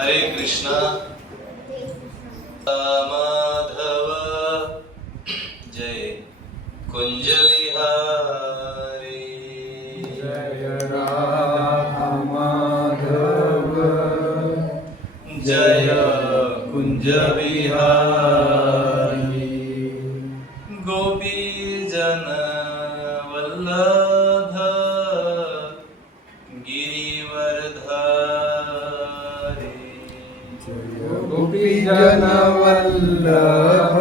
हरे कृष्णा माधव जय कुंज विहारी जय राधा माधव जय कुंज विहारी गोपी जन वल्लभ गिरिवरधारी गोपी जन वल्लभ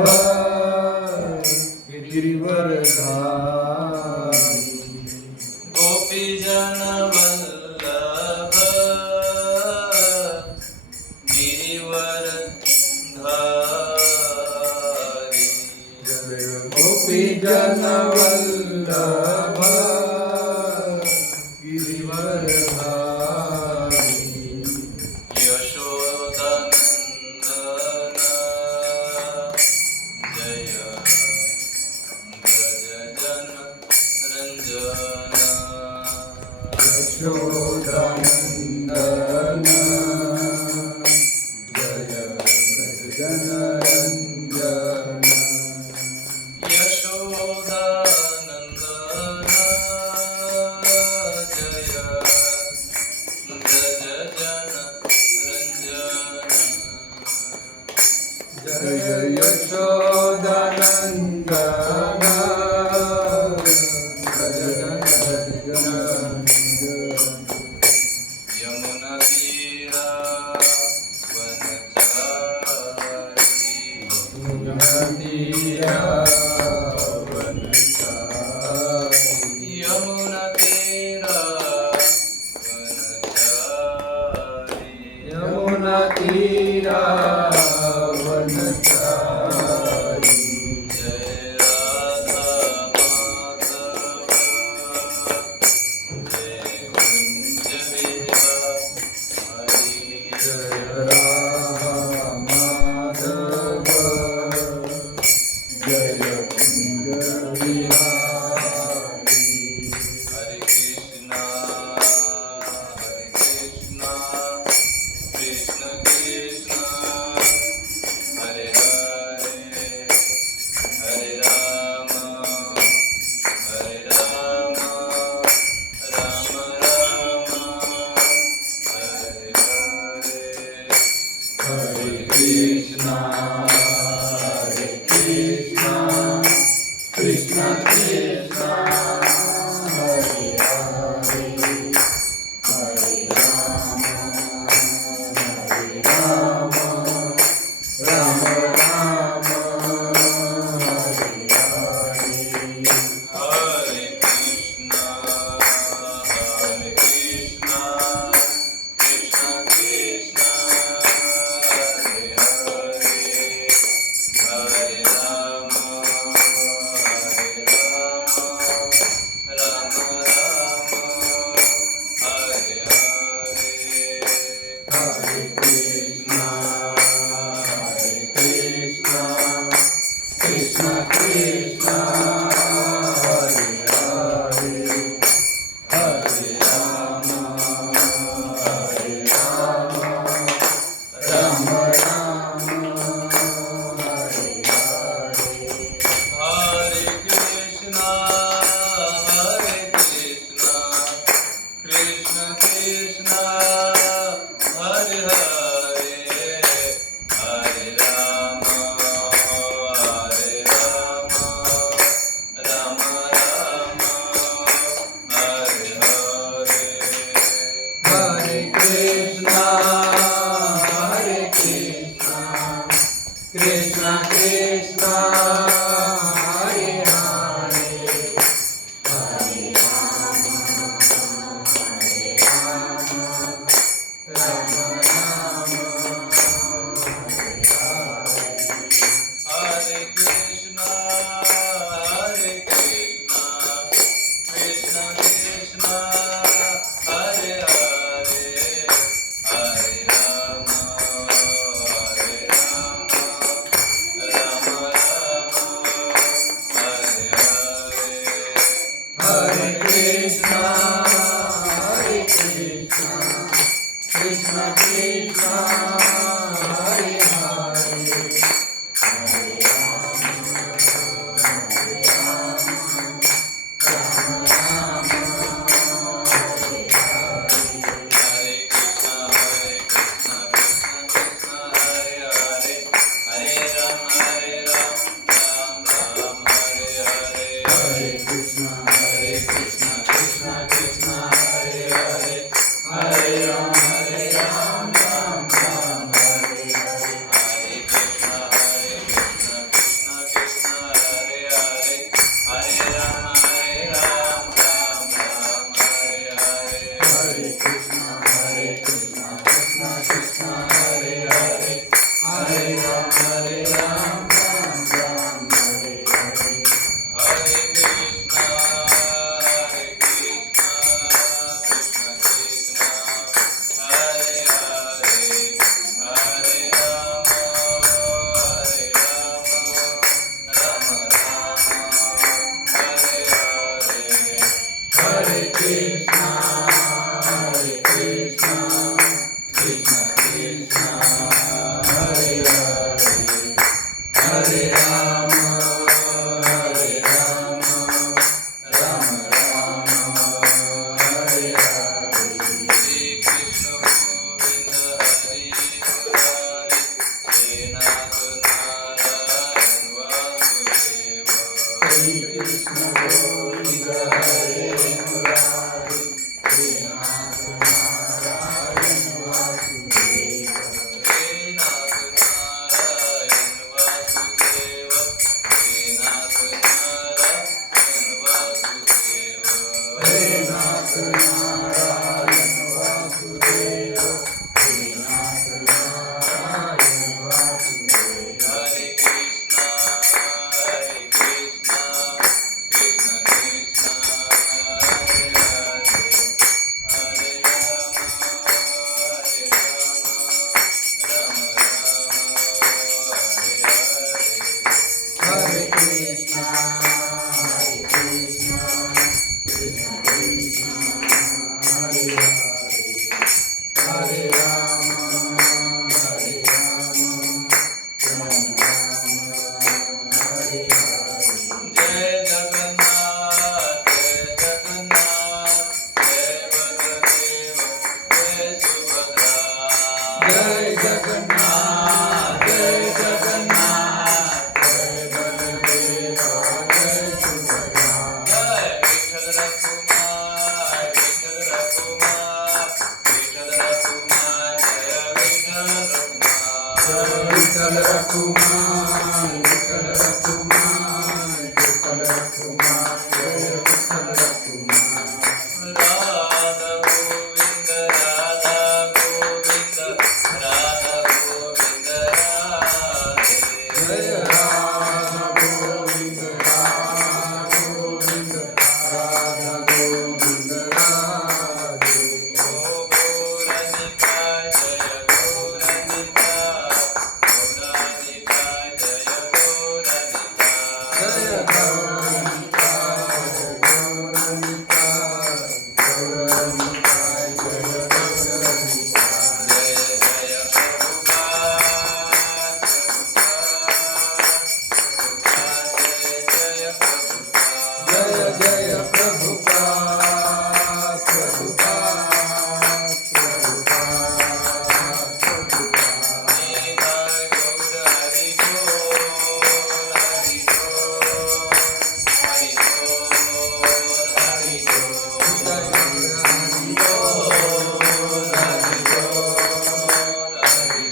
गिरिवरधारी गोपी जन वल्लभ गिरिवरधारी गोपी जन वल्लभ गिरिवरधारी यशोदानंदन जय व्रज जन रंजन यशोदानंदन जय जनरंजन यशोदानंदन जय व्रज जन रंजन जय यशोदानंदन जय जनरंजन यमुना तीरा वनचारी यमुना तीरा वनचारी यमुना तीरा वनचारी जय राधा माधव जय कुंज विहारी जय राधा माधव जय कुंज विहारी हरे कृष्णा कृष्ण कृष्ण हरे हरे हरे राम राम राम हरे हरे हरे कृष्णा कृष्ण कृष्ण हरे हरे हरे राम राम राम हरे हरे हरे कृष्णा कृष्ण कृष्ण हरे हरे हरे राम राम राम हरे हरे हरे कृष्णा कृष्ण कृष्ण हरे हरे हरे राम राम राम हरे हरे हरे कृष्णा कृष्ण कृष्ण हरे हरे हरे राम राम राम हरे हरे हरे कृष्णा कृष्ण कृष्ण हरे हरे हरे राम राम राम हरे हरे हरे कृष्णा कृष्ण कृष्ण हरे हरे हरे कृष्ण हरे हरे हरे राम हरे राम राम राम हरे हरे Hare Krishna, कृष्ण कृष्ण हरे हरे, हरे राम राम राम हरे हरे. हरे कृष्ण कृष्ण कृष्ण हरे हरे हरे राम राम राम हरे हरे Hare Krishna, कृष्ण कृष्ण हरे हरे, हरे राम राम राम हरे हरे. हरे कृष्ण कृष्ण कृष्ण हरे हरे हरे राम राम राम हरे हरे Hare Krishna, कृष्ण कृष्ण हरे हरे, हरे राम राम राम हरे हरे. हरे Krishna Krishna Krishna Hare Hare Hare Ram Ram Ram Hare Hare Shri Krishna Govinda Hari Murari, He Nath Narayan Vasudeva. Shri Krishna Govind हरे मुरारी हे नाथ Narayan Vasudev He Nath Narayan Vasudeva, He Nath Narayan Vasudeva. हे नाथ नारायण वासुदेव हे नाथ नारायण वासुदेव Hare Krishna, कृष्ण कृष्ण हरे हरे, हरे राम राम हरे हरे. हरे कृष्ण कृष्ण कृष्ण हरे हरे हरे राम राम राम हरे हरे जय जगन्नाथ जय बलदेव जय सुभद्रा. जय जगन्नाथ जय जगन्नाथ जय बलदेव जय सुभद्रा जय विठ्ठल रघुमाय विठ्ठल रघुमाय विठ्ठल रघुमाय जय विठ्ठल रघुमाय. विठ्ठल रघुमाय विठ्ठल रघुमाय विठ्ठल रघुमाय जय विठ्ठल रघुमाय राधा गोविंद राधा गोविंद राधा गोविंद राधे. जय राधा गोविंद राधा गोविंद राधा गोविंद राधे ओ गौरनिताय जय गौरनिताय, गौरनिताय जय गौरनिताय. जय गौरनिताय गौरनिताय गौरनिताय जय गौरनिताय जय जय प्रभुपाद प्रभुपाद जय जय प्रभुपाद. जय जय प्रभुपाद प्रभुपाद निताय गौर हरि बोल हरि बोल हरि बोल हरि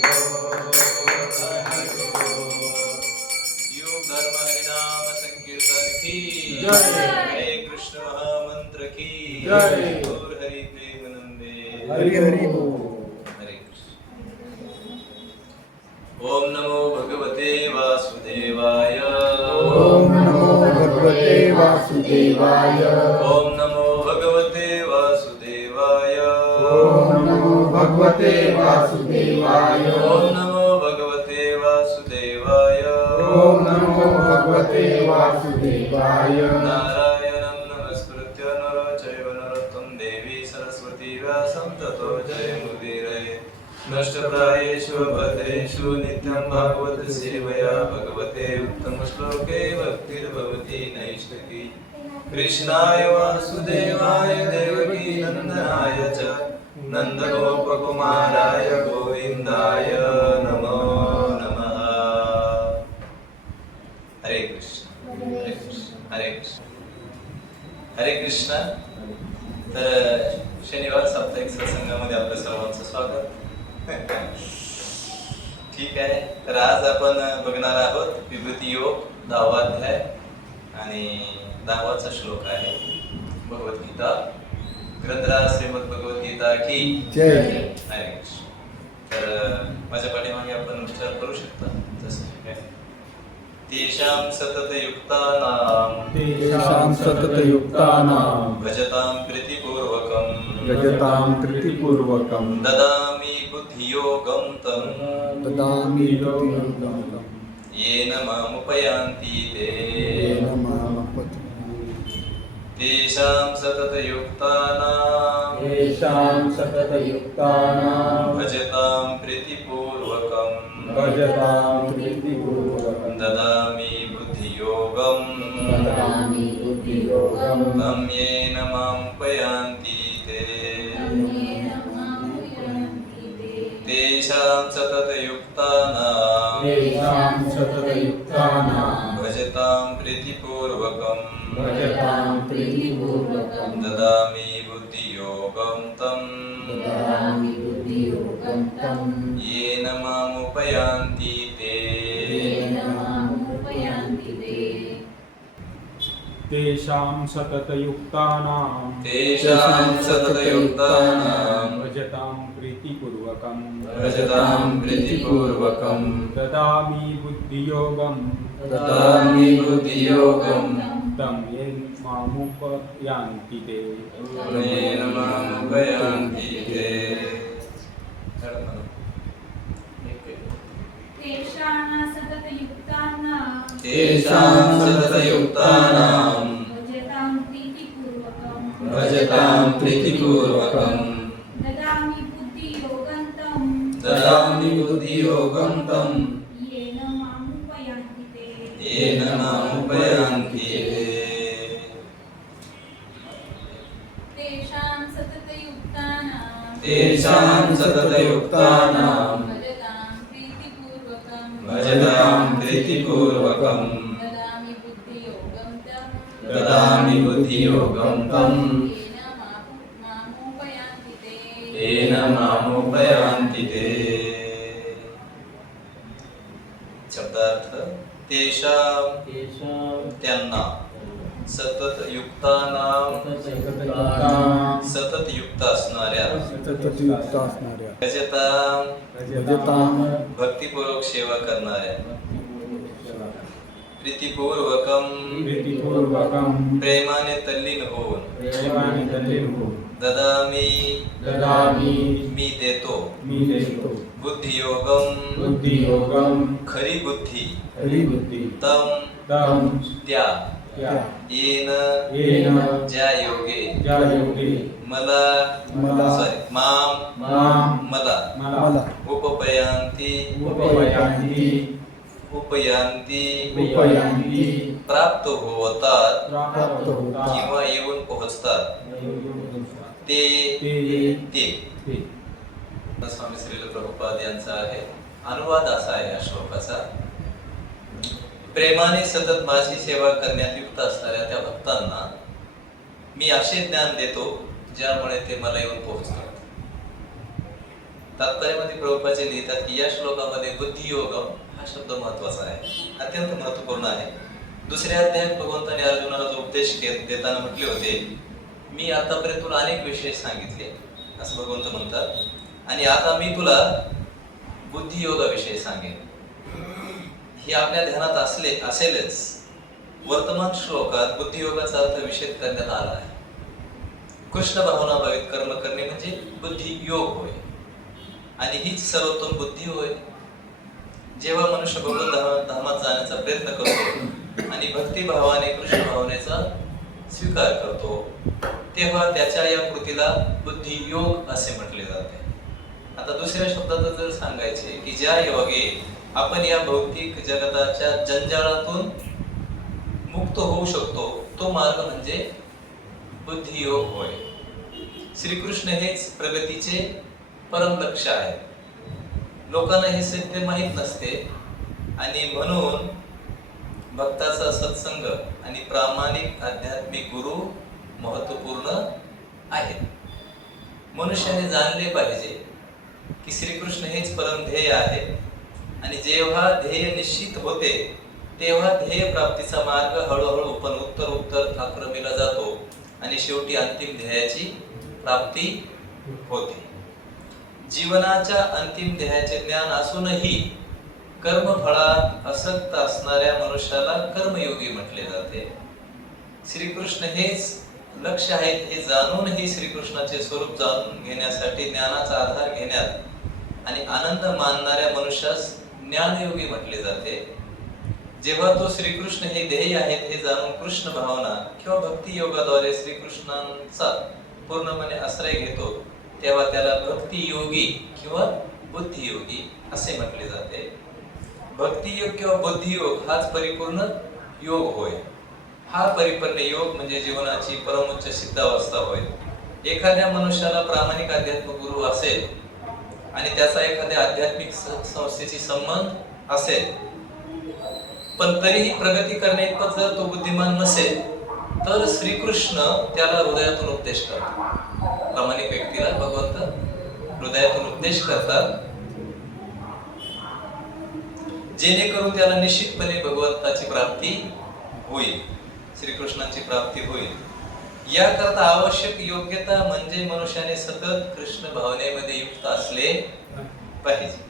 योग धर्म हरिनाम संकीर्तन की जय. हरे कृष्ण महामंत्र की जय. गौर हरि प्रेमानंदे. हरि हरि बोल हरे कृष्ण. ओम नमो भगवते वासुदेवाय. ओम नमो भगवते वासुदेवाय ओम नमो भगवते वासुदेवाय. ओम नमो भगवते वासुदेवाय ओम नमो भगवते वासुदेवाय. ओम नमो भगवते वासुदेवाय नारायणं नमस्कृत्य नरं चैव नरोत्तमं देवी सरस्वती व्यासं ततो जयमुदीरये. नष्टप्रायेषु भद्रेषु नित्यं भागवत सेवया भगवते उत्तम श्लोके भक्तिर्भवति नैष्ठिकी कृष्णाय वासुदेवाय देवकी नंदनाय च नंदगोपकुमाराय गोविंदाय नमो नमः। हरे कृष्ण हरे कृष्ण हरे कृष्ण हरे कृष्ण। तर शनिवार साप्ताहिक सत्संगामध्ये आपल्या सर्वांचं स्वागत। ठीक आहे, तर आज आपण बघणार आहोत विभूती योग 10वा अध्याय आणि 10वाचा श्लोक आहे भगवद्गीता। ग्रंथराज श्रीमद भगवद्गीता की जय। हरे कृष्ण। तर माझ्या पाठीमागे आपण उच्चार करू शकता जसं की काय तेषां सततयुक्तानां भजतां प्रीतिपूर्वकं ददामि बुद्धियोगं तं येन मामुपयान्ति ते। तेषां सततयुक्तानां भजतां प्रीतिपूर्वकं ददामि बुद्धियोगं तं येन मामुपयान्ति ते। तेषां सततयुक्तानां भजतां प्रीतिपूर्वकं ददामि बुद्धियोगं तं येन मामुपयान्ति ते। तेषां सततयुक्तानां भजतां प्रीतिपूर्वकं ददामि बुद्धियोगं तं येन मामुपयान्ति ते। तेषां सततयुक्तानां भजतां प्रीतिपूर्वकं ददामि बुद्धियोगं तं येन मामुपयान्ति ते। तेषां सततयुक्तानां भजतां प्रीतिपूर्वकं ददामि बुद्धियोगं तं येन मामुपयान्ति ते। शब्दार्थ तेषां त्यांना सततयुक्तानां सतत युक्त असणाऱ्या भजतां भक्तिपूर्वक सेवा करणाऱ्या प्रीतिपूर्वकं प्रेमाने तल्लीन होऊन ददामि मी देतो बुद्धियोगं खरी बुद्धी तं त्या येन ज्या योगे मला उपयांती प्राप्त होतात किंवा येऊन पोहोचतात ते स्वामी श्रील प्रभुपाद यांचा आहे। अनुवाद असा आहे या श्लोकाचा। प्रेमाने सतत माझी सेवा करण्यात युक्त असणाऱ्या त्या भक्तांना मी असे ज्ञान देतो ज्यामुळे ते मला येऊन पोहोचतात। तात्पर्यामध्ये प्रभुपाद लिहितात की या श्लोकामध्ये बुद्धियोगम हा शब्द महत्वाचा आहे, अत्यंत महत्वपूर्ण आहे। दुसऱ्या अध्यायात भगवंताने अर्जुनाला जो उपदेश देताना म्हटले होते, मी आतापर्यंत तुला अनेक विषय सांगितले असं भगवंत म्हणतात, आणि आता मी तुला बुद्धियोगाविषयी सांगेन। हे आपल्या ध्यानात असेलच। वर्तमान श्लोकात बुद्धियोगाचा अर्थ विषद करण्यात आला आहे। कृष्ण भावना भावित कर्म करणे म्हणजे बुद्धियोग होय, आणि हीच सर्वोत्तम बुद्धी होय। जेव्हा मनुष्य भगवंत धामात जाण्याचा प्रयत्न करतो आणि भक्तिभावाने कृष्ण भावनेचा स्वीकार करतो, तेव्हा त्याच्या या कृतीला बुद्धियोग असे म्हटले जाते। आता दुसऱ्या शब्दात जर सांगायचे की ज्या योगे आपण या भौतिक जगताच्या जंजाळातून मुक्त होऊ शकतो, तो मार्ग म्हणजे बुद्धियोग होय. श्रीकृष्ण हेच प्रगतीचे परम लक्ष्य आहे. लोकांना हे सत्य माहीत नसते आणि म्हणून भक्ताचा सत्संग आणि प्रामाणिक आध्यात्मिक गुरु महत्वपूर्ण आहेत. मनुष्याने जाणले पाहिजे की श्रीकृष्ण हेच परम ध्येय आहे आणि जेव्हा ध्येय निश्चित होते तेव्हा ध्येय प्राप्तीचा मार्ग हळूहळू पण उत्तर आक्रमीला जातो आणि शेवटी अंतिम ध्येयाची प्राप्ती होते. जीवनाच्या अंतिम ध्येयाचे ज्ञान असूनही कर्मफळात आसक्त असणाऱ्या मनुष्याला कर्मयोगी म्हटले जाते. श्रीकृष्ण हेच लक्ष्य आहेत हे जाणूनही श्रीकृष्णाचे स्वरूप जाणून घेण्यासाठी ज्ञानाचा आधार घेण्यात आणि आनंद मानणाऱ्या मनुष्यास ज्ञानयोगी म्हटले जाते. जेव्हा तो श्रीकृष्ण हे ध्येय आहेत हे जाणून कृष्ण भावना किंवा भक्ती योगाद्वारे श्रीकृष्णांचा पूर्णपणे आश्रय घेतो तेव्हा त्याला भक्ती योगी किंवा बुद्धियोगी असे म्हटले जाते. भक्तियोग किंवा बुद्धियोग हाच परिपूर्ण योग होय. हा परिपूर्ण योग म्हणजे जीवनाची परमोच्च सिद्धावस्था होय. एखाद्या मनुष्याला प्रामाणिक अध्यात्मिक गुरु असेल आणि त्याचा एखाद्या आध्यात्मिक संस्थेशी संबंध असेल पण तरीही प्रगती करण्याइतपत जर तो बुद्धिमान नसेल तर श्रीकृष्ण त्याला हृदयातून उपदेश करतात. प्रामाणिक व्यक्तीला भगवंत हृदयातून उपदेश करतात जेणेकरून त्याला निश्चितपणे भगवंताची प्राप्ती होईल, श्रीकृष्णाची प्राप्ती होईल. याकरता आवश्यक योग्यता म्हणजे मनुष्याने सतत कृष्ण भावनेमध्ये युक्त असले पाहिजे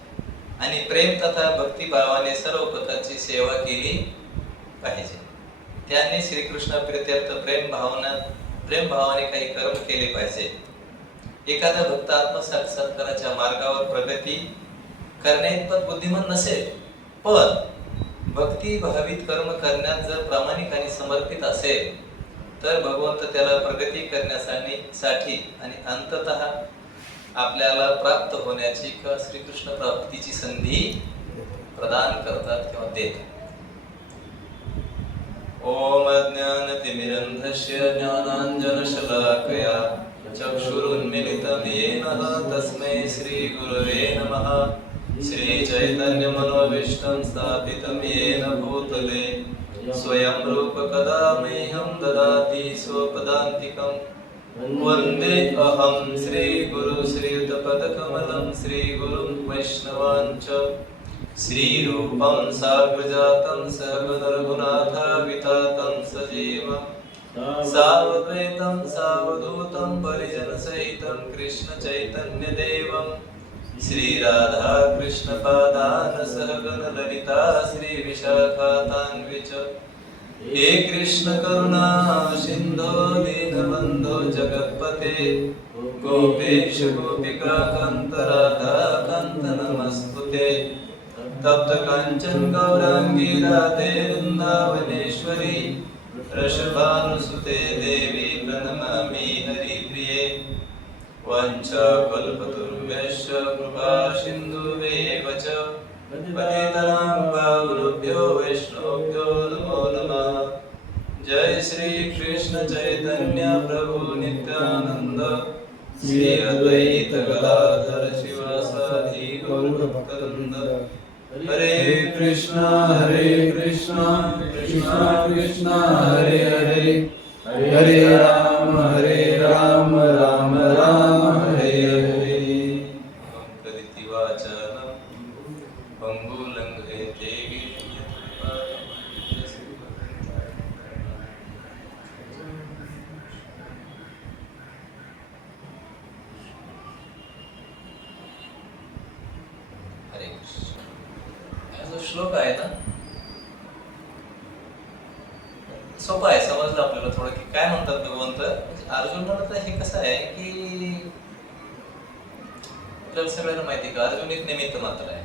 आणि प्रेम तथा भक्ती भावाने सर्व प्रकारची सेवा केली पाहिजे. त्याने श्रीकृष्ण प्रित्यर्थ प्रेम भावाने काही कर्म केले पाहिजे. एखादा भक्त आत्मसाक्षात्काराच्या मार्गावर प्रगती करण्याइतपत बुद्धिमान नसेल पण भक्ती भावित कर्म करण्यात जर प्रामाणिक आणि समर्पित असेल तर भगवंत त्याला प्रगती करण्यासाठी आणि अंततः आपल्याला प्राप्त होण्याची किंवा श्रीकृष्ण प्राप्तीची संधी प्रदान करतात किंवा देतात. ओम अज्ञानतिमिरन्धस्य ज्ञानाञ्जनशलाकया चक्षुरुन्मिलितं येन तस्मै श्रीगुरवे नमः. श्रीचैतन्यमनोभीष्टं स्थापितं येन भूतले स्वयं रूप कदा मह्यं ददाति स्वपदान्तिकम्. वन्दे अहं श्रीगुरु श्रीयुतपदकमलं श्रीगुरुं वैष्णवांच. श्रीरूपं साग्रजातं सर्वदर्गुनाथावितातं सजीवं सावद्वैतं सावधूतं परिजनसहितं कृष्णचैतन्यदेवं श्रीराधा कृष्णपादान् सहगण ललिता श्रीविशाखातान्विच. हे कृष्ण करुणा सिंधो दीनबंधो जगत्पते गोपेश गोपिका कांत राधा कांत नमस्तुते. तप्त कांचन गौरांगी राधे वृंदावनेश्वरी वृषभानुसुते देवी प्रणमामि हरिप्रिये. वाञ्छाकल्पतरुभ्यश्च कृपा सिन्धुभ्येव च पतितानां पावनेभ्यो वैष्णवेभ्यो नमो नमः. जय श्री कृष्ण चैतन्य प्रभु नित्यानंद श्री अद्वैत गदाधर शिवासादि गौरभक्तवृंद. हरे कृष्णा कृष्णा कृष्णा हरे हरे हरे राम राम राम हरे हरे. करिति वाचालं पंगुलंघयते गिरिं. हरे कृष्ण. हा जो श्लोक आहे ना सोपं आहे, समजलं आपल्याला थोडं की काय म्हणतात भगवंत. अर्जुनाला तर हे कसं आहे की आपल्याला सगळ्यांना माहिती का अर्जुन एक निमित्त मात्र आहे.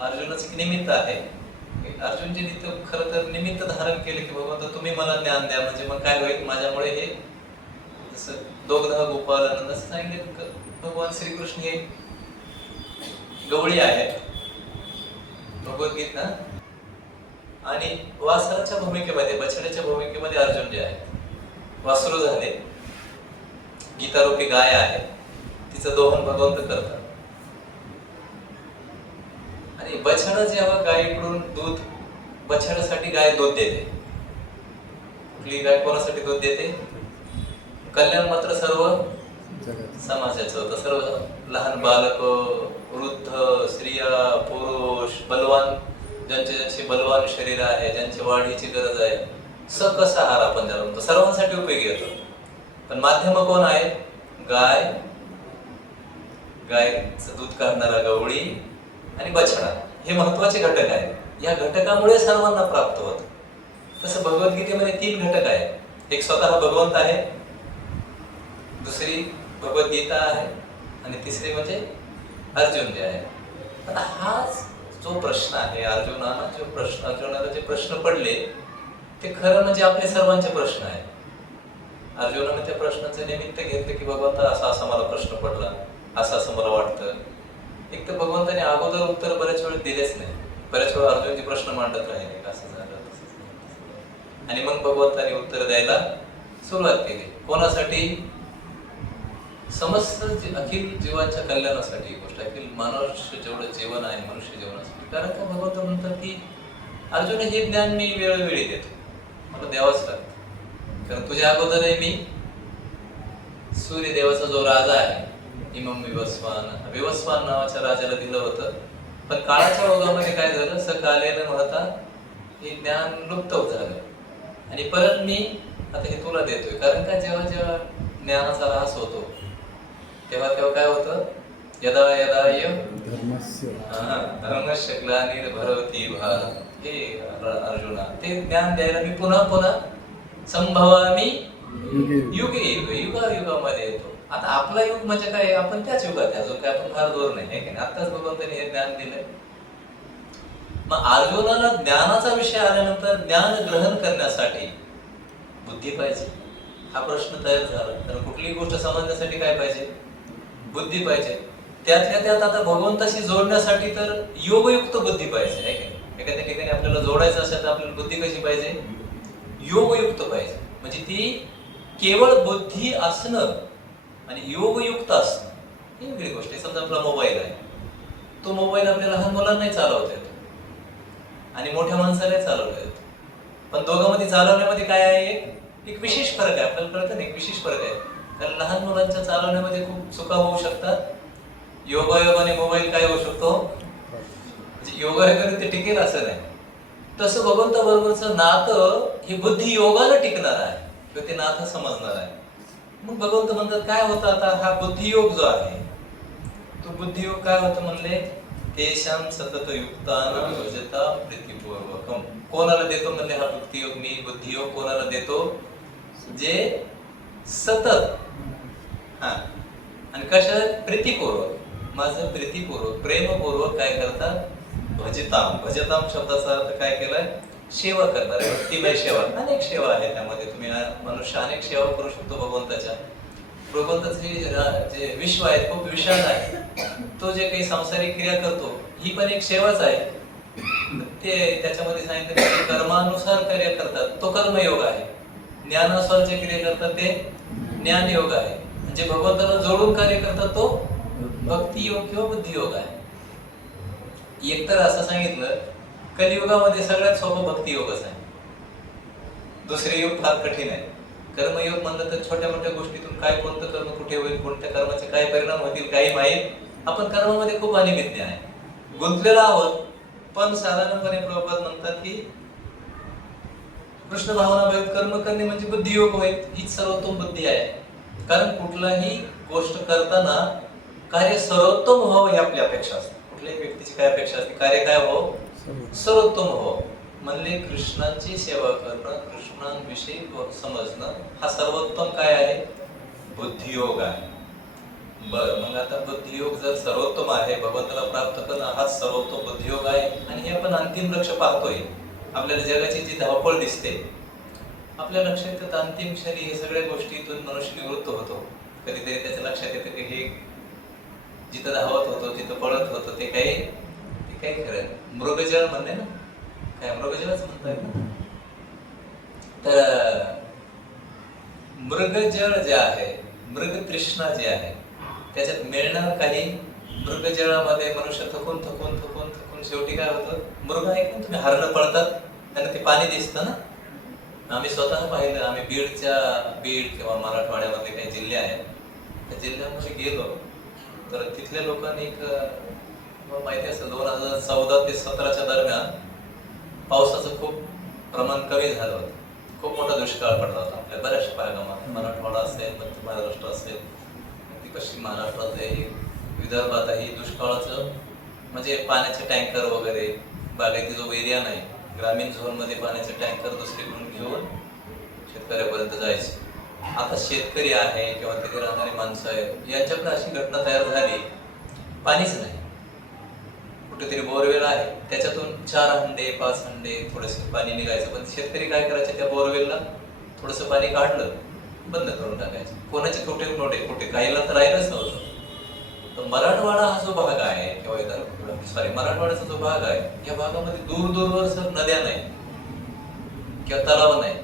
अर्जुनच एक निमित्त आहे. अर्जुनचे नित्य खरं तर निमित्त धारण केले की भगवंत तुम्ही मला ज्ञान द्या म्हणजे मग काय होईल माझ्यामुळे हे जसं दोघधा गोपाल सांगितलं भगवान श्रीकृष्ण हे गवळी आहेत भगवद्गीता, आणि वासराच्या भूमिकेमध्ये, बछड्याच्या भूमिकेमध्ये अर्जुन जे आहेत, वासरू झाले, गीता रूपी गाय आहे, तिचं दोहन भगवंत करतात. आणि बछडा जेव्हा गायीकडून दूध, बछड्यासाठी गाय दूध देते. कुठली गाय कोणासाठी दूध देते? कल्याण मात्र सर्व समाजाचं होतं. सर्व लहान बालक, वृद्ध, स्त्रिया, पुरुष, बलवान, ज्यांचे बलवान शरीर आहे, ज्यांची वाढीची गरज आहे, सकस आहार आपण ज्याला म्हणतो, सर्वांसाठी उपयोगी येतो. पण माध्यम कोण आहे? गाय, गायचं दूध काढणारा गवळी आणि बछडा, हे महत्वाचे घटक आहेत. या घटकामुळे सर्वांना प्राप्त होत. तसं भगवद्गीतेमध्ये 3 घटक आहेत. एक स्वतः भगवंत आहे, दुसरी भगवद्गीता आहे, आणि तिसरी म्हणजे अर्जुन जे आहे. आता हा जो प्रश्न आहे, अर्जुनाला जे प्रश्न पडले ते खरं म्हणजे आपले सर्वांचे प्रश्न आहेत. अर्जुनाने त्या प्रश्नाचं निमित्त घेतलं की भगवंता असा मला प्रश्न पडला, असं मला वाटतं. एक तर भगवंताने अगोदर उत्तर बऱ्याच वेळ दिलेच नाही. बऱ्याच वेळा अर्जुनचे प्रश्न मांडत राहिले, असं झालं तसं झालं. आणि मग भगवंताने उत्तर द्यायला सुरुवात केली. कोणासाठी? समस्त अखिल जीवांच्या कल्याणासाठी. गोष्ट अखिल मनुष्य जेवढं जीवन आहे, मनुष्य जीवनासाठी. कारण का भगवंत म्हणतात की अर्जुन, हे ज्ञान मी वेळोवेळी देतो, मला द्यावंच लागतं. कारण तुझ्या अगोदरही मी सूर्यदेवाचा जो राजा आहे, इमम विवस्वान नावाच्या राजाला दिलं होतं. पण काळाच्या ओघामध्ये काय झालं, सकालेनं म्हणता हे ज्ञान लुप्त झालं, आणि परत मी आता हे तुला देतोय. कारण का जेव्हा ज्ञानाचा ऱ्हास होतो तेव्हा काय होतं? यदा यदा धर्मस्य ग्लानिर्भवति भारत. हे अर्जुना, ते ज्ञान द्यायला मी पुन्हा संभवामी युगे युगामध्ये येतो. आता आपला युग म्हणजे काय? आपण त्याच युगात आहे, अजून काय आपण फार दूर नाही. आताच भगवंताने हे ज्ञान दिलंय. मग अर्जुनाला ज्ञानाचा विषय आल्यानंतर ज्ञान ग्रहण करण्यासाठी बुद्धी पाहिजे, हा प्रश्न तयार झाला. तर कुठलीही गोष्ट समजण्यासाठी काय पाहिजे? बुद्धी पाहिजे. त्यातल्या त्यात आता भगवंताशी जोडण्यासाठी तर योगयुक्त बुद्धी पाहिजे. एखाद्या ठिकाणी आपल्याला जोडायचं असेल तर आपल्याला बुद्धी कशी पाहिजे? योगयुक्त पाहिजे. म्हणजे ती केवळ बुद्धी असणं आणि योगयुक्त असणं ही वेगळी गोष्ट आहे. समजा आपला मोबाईल आहे, तो मोबाईल आपल्या लहान मुलांनाही चालवता येतो आणि मोठ्या माणसालाही चालवता येतो. पण दोघांमध्ये चालवण्यामध्ये काय आहे? एक विशेष फरक आहे. आपल्याला कळतं ना, एक विशेष फरक आहे. कारण लहान मुलांच्या चालवण्यामध्ये खूप चुका होऊ शकतात. योगायोगाने मोबाईल काय होऊ शकतो? म्हणजे योगायोगाने ते टिकेल असं नाही. तसं भगवंताबरोबरचं नातं हे बुद्धी योगाला टिकणार आहे किंवा ते नातं समजणार आहे. मग भगवंत म्हणतात काय होतं? आता हा बुद्धियोग जो आहे तो बुद्धियोग काय होतं म्हणले? तेषां सतत युक्तानां भजता प्रीतिपूर्वकम. कोणाला देतो म्हणले हा बुद्धियोग? मी बुद्धियोग कोणाला देतो? जे सतत आणि कशा? प्रीतिपूर्वक, माझं प्रीतिपूर्वक, प्रेमपूर्वक काय करतात? भजताम शब्दाचा अर्थ काय केलाय? सेवा करणार. भक्तिमय सेवा. अनेक सेवा आहे त्यामध्ये. तुम्ही मनुष्य अनेक सेवा करू शकतो भगवंताच्या. भगवंताचे जे विश्व आहे खूप विशाल आहे. तो जे काही सांसारिक क्रिया करतो ही पण एक सेवाच आहे. ते त्याच्यामध्ये सांगितलं की कर्मानुसार कार्य करतात, तो कर्मयोग आहे. ज्ञानानुसार जे क्रिया करतात ते ज्ञानयोग आहे. म्हणजे भगवंताला जोडून कार्य करतात तो भक्तियोग किंवा बुद्धियोग आहे. एकतर असं सांगितलं कलियुगामध्ये सगळ्यात सोपं भक्तियोगच आहे. दुसरे योग फार कठीण आहे. कर्मयोग म्हणलं तर छोट्या मोठ्या गोष्टीतून काय कोणतं कर्म कुठे होईल, कोणत्या कर्माचे काय परिणाम होतील काही माहीत. आपण कर्मामध्ये खूप अनिमित्य आहे, गुंतलेलो आहोत. पण साधारणपणे प्रभुपाद म्हणतात की कृष्ण भावना कर्म करणे म्हणजे बुद्धियोग होईल. हीच सर्वोत्तम बुद्धी आहे. कारण कुठलाही गोष्ट करताना कार्य सर्वोत्तम व्हावं ही आपली अपेक्षा असते. कुठल्याही व्यक्तीची काय अपेक्षा असते? कार्य काय हो? सर्वोत्तम हो. म्हणले कृष्णाची सेवा करणं, कृष्णांविषयी समजणं हा सर्वोत्तम काय आहे? बुद्धियोग आहे. बरं, मग आता बुद्धियोग जर सर्वोत्तम आहे, भगवंताला प्राप्त करणं हा सर्वोत्तम बुद्धियोग आहे. आणि हे आपण अंतिम लक्ष पाहतोय. आपल्याला जगाची जी धावपळ दिसते, आपल्या लक्षात येतं अंतिम क्षणी हे सगळ्या गोष्टीतून मनुष्य निवृत्त होतो. कधीतरी त्याच्या लक्षात येतं की हे जिथं धावत होतो जिथं पळत होतो ते काही खरं नाही. मृगजळ म्हणणे ना, काय मृगजळच म्हणताय ना. तर मृगजळ जे आहे, मृग तृष्णा जे आहे, त्याच्यात मिळणार काही मृगजळामध्ये मनुष्य थकून थकून थकून थकून शेवटी काय होतं, मृग ऐक ना तुम्ही, हरणं पळतात त्यांना ते पाणी दिसतं ना. आम्ही स्वतः पाहिलं, आम्ही बीड किंवा मराठवाड्यामध्ये काही जिल्हे आहेत, त्या जिल्ह्यामध्ये गेलो तर तिथल्या लोकांनी एक माहिती असेल 2014 ते 17च्या दरम्यान पावसाचं खूप प्रमाण कमी झालं होतं. खूप मोठा दुष्काळ पडला होता आपल्या बऱ्याचशा भागामध्ये. मराठवाडा असेल, मध्य महाराष्ट्र असेल, ती पश्चिम महाराष्ट्रातही, विदर्भातही दुष्काळाचं म्हणजे पाण्याचे टँकर वगैरे, बागायती जो एरिया नाही, ग्रामीण झोनमध्ये पाण्याचे टँकर दुसरीकडून घेऊन शेतकऱ्यापर्यंत जायचे. आता शेतकरी आहे किंवा तिथे राहणारी माणसं आहेत, यांच्याकडे अशी घटना तयार झाली, पाणीच नाही. कुठेतरी बोरवेल आहे, त्याच्यातून 4 हंडे 5 हंडे थोडंसं पाणी निघायचं, पण शेतकरी काय करायचे, त्या बोरवेलला थोडंसं पाणी काढलं बंद करून टाकायचे. कोणाचे कुठे काहीला तर राहिलंच नव्हतं. तर मराठवाडा हा जो भाग आहे किंवा मराठवाड्याचा जो भाग आहे, या भागामध्ये दूर दूरवर सर नद्या नाही किंवा तलाव नाही.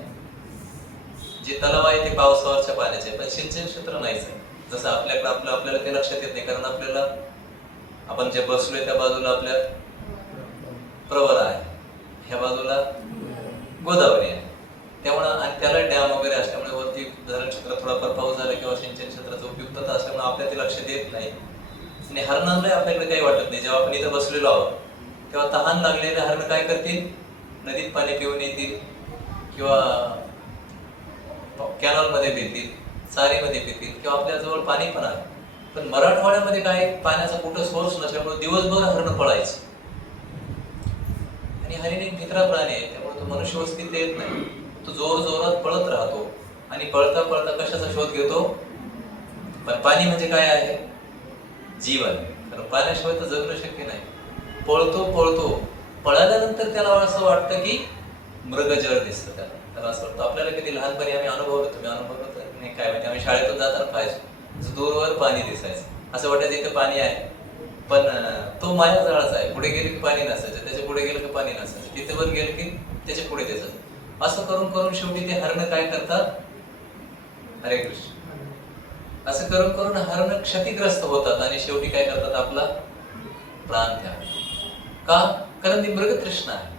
जे तलाव आहे ते पावसावरच्या पाण्याचे, पण सिंचन क्षेत्र नाहीच आहे. जसं आपल्याकडे आपल्याला ते लक्षात येत नाही, कारण आपल्याला आपण जे बसलोय त्या बाजूला आपल्या प्रवरा आहे, ह्या बाजूला गोदावरी आहे, त्यामुळे आणि त्याला डॅम वगैरे असल्यामुळे वरती धरण क्षेत्र थोडाफार पाऊस झाला किंवा सिंचन क्षेत्राचा उपयुक्तता असल्यामुळे आपल्या ते लक्षात येत नाही. आणि हरणांना आपल्याकडे काही वाटत नाही. जेव्हा आपण इथं बसलेलो आहोत तेव्हा तहान लागलेले हरण काय करतील, नदीत पाणी पिऊन येतील किंवा कॅनॉल मध्ये पितील, चारीमध्ये पितील किंवा आपल्या जवळ पाणी पण आहे. पण मराठवाड्यामध्ये काय, पाण्याचा कुठं सोर्स नसल्यामुळे दिवसभर हरण पळायचे. आणि हरिण एक भित्रा प्राणी आहे, त्यामुळे तो मनुष्य वस्तीत येत नाही. तो जोर जोरात पळत राहतो आणि पळता पळता कशाचा शोध घेतो. पण पाणी म्हणजे काय आहे, जीवन. कारण पाण्याशिवाय तर जगणं शक्य नाही. पळतो पळाल्यानंतर त्याला असं वाटतं की मृगजळ दिसतं. त्याला असं वाटतं. आपल्याला कधी लहानपणी आम्ही अनुभवलं, तुम्ही अनुभवलं नाही काय, म्हणजे आम्ही शाळेतून जाताना पाहायचो, दूरवर पाणी दिसायचं, असं वाटायचं इथं पाणी आहे, पण तो मायाजाळाचा आहे. पुढे गेले की पाणी नसायचं, त्याच्या पुढे गेलं की पाणी नसायचं, तिथे वर गेलं की त्याच्या पुढे दिसायचं. असं करून करून शेवटी ते हरण काय करतात, हरे कृष्ण, असं करून करून हरण क्षतिग्रस्त होतात आणि शेवटी काय करतात, आपला प्राण त्याग. का? कारण ती मृगतृष्णा आहे.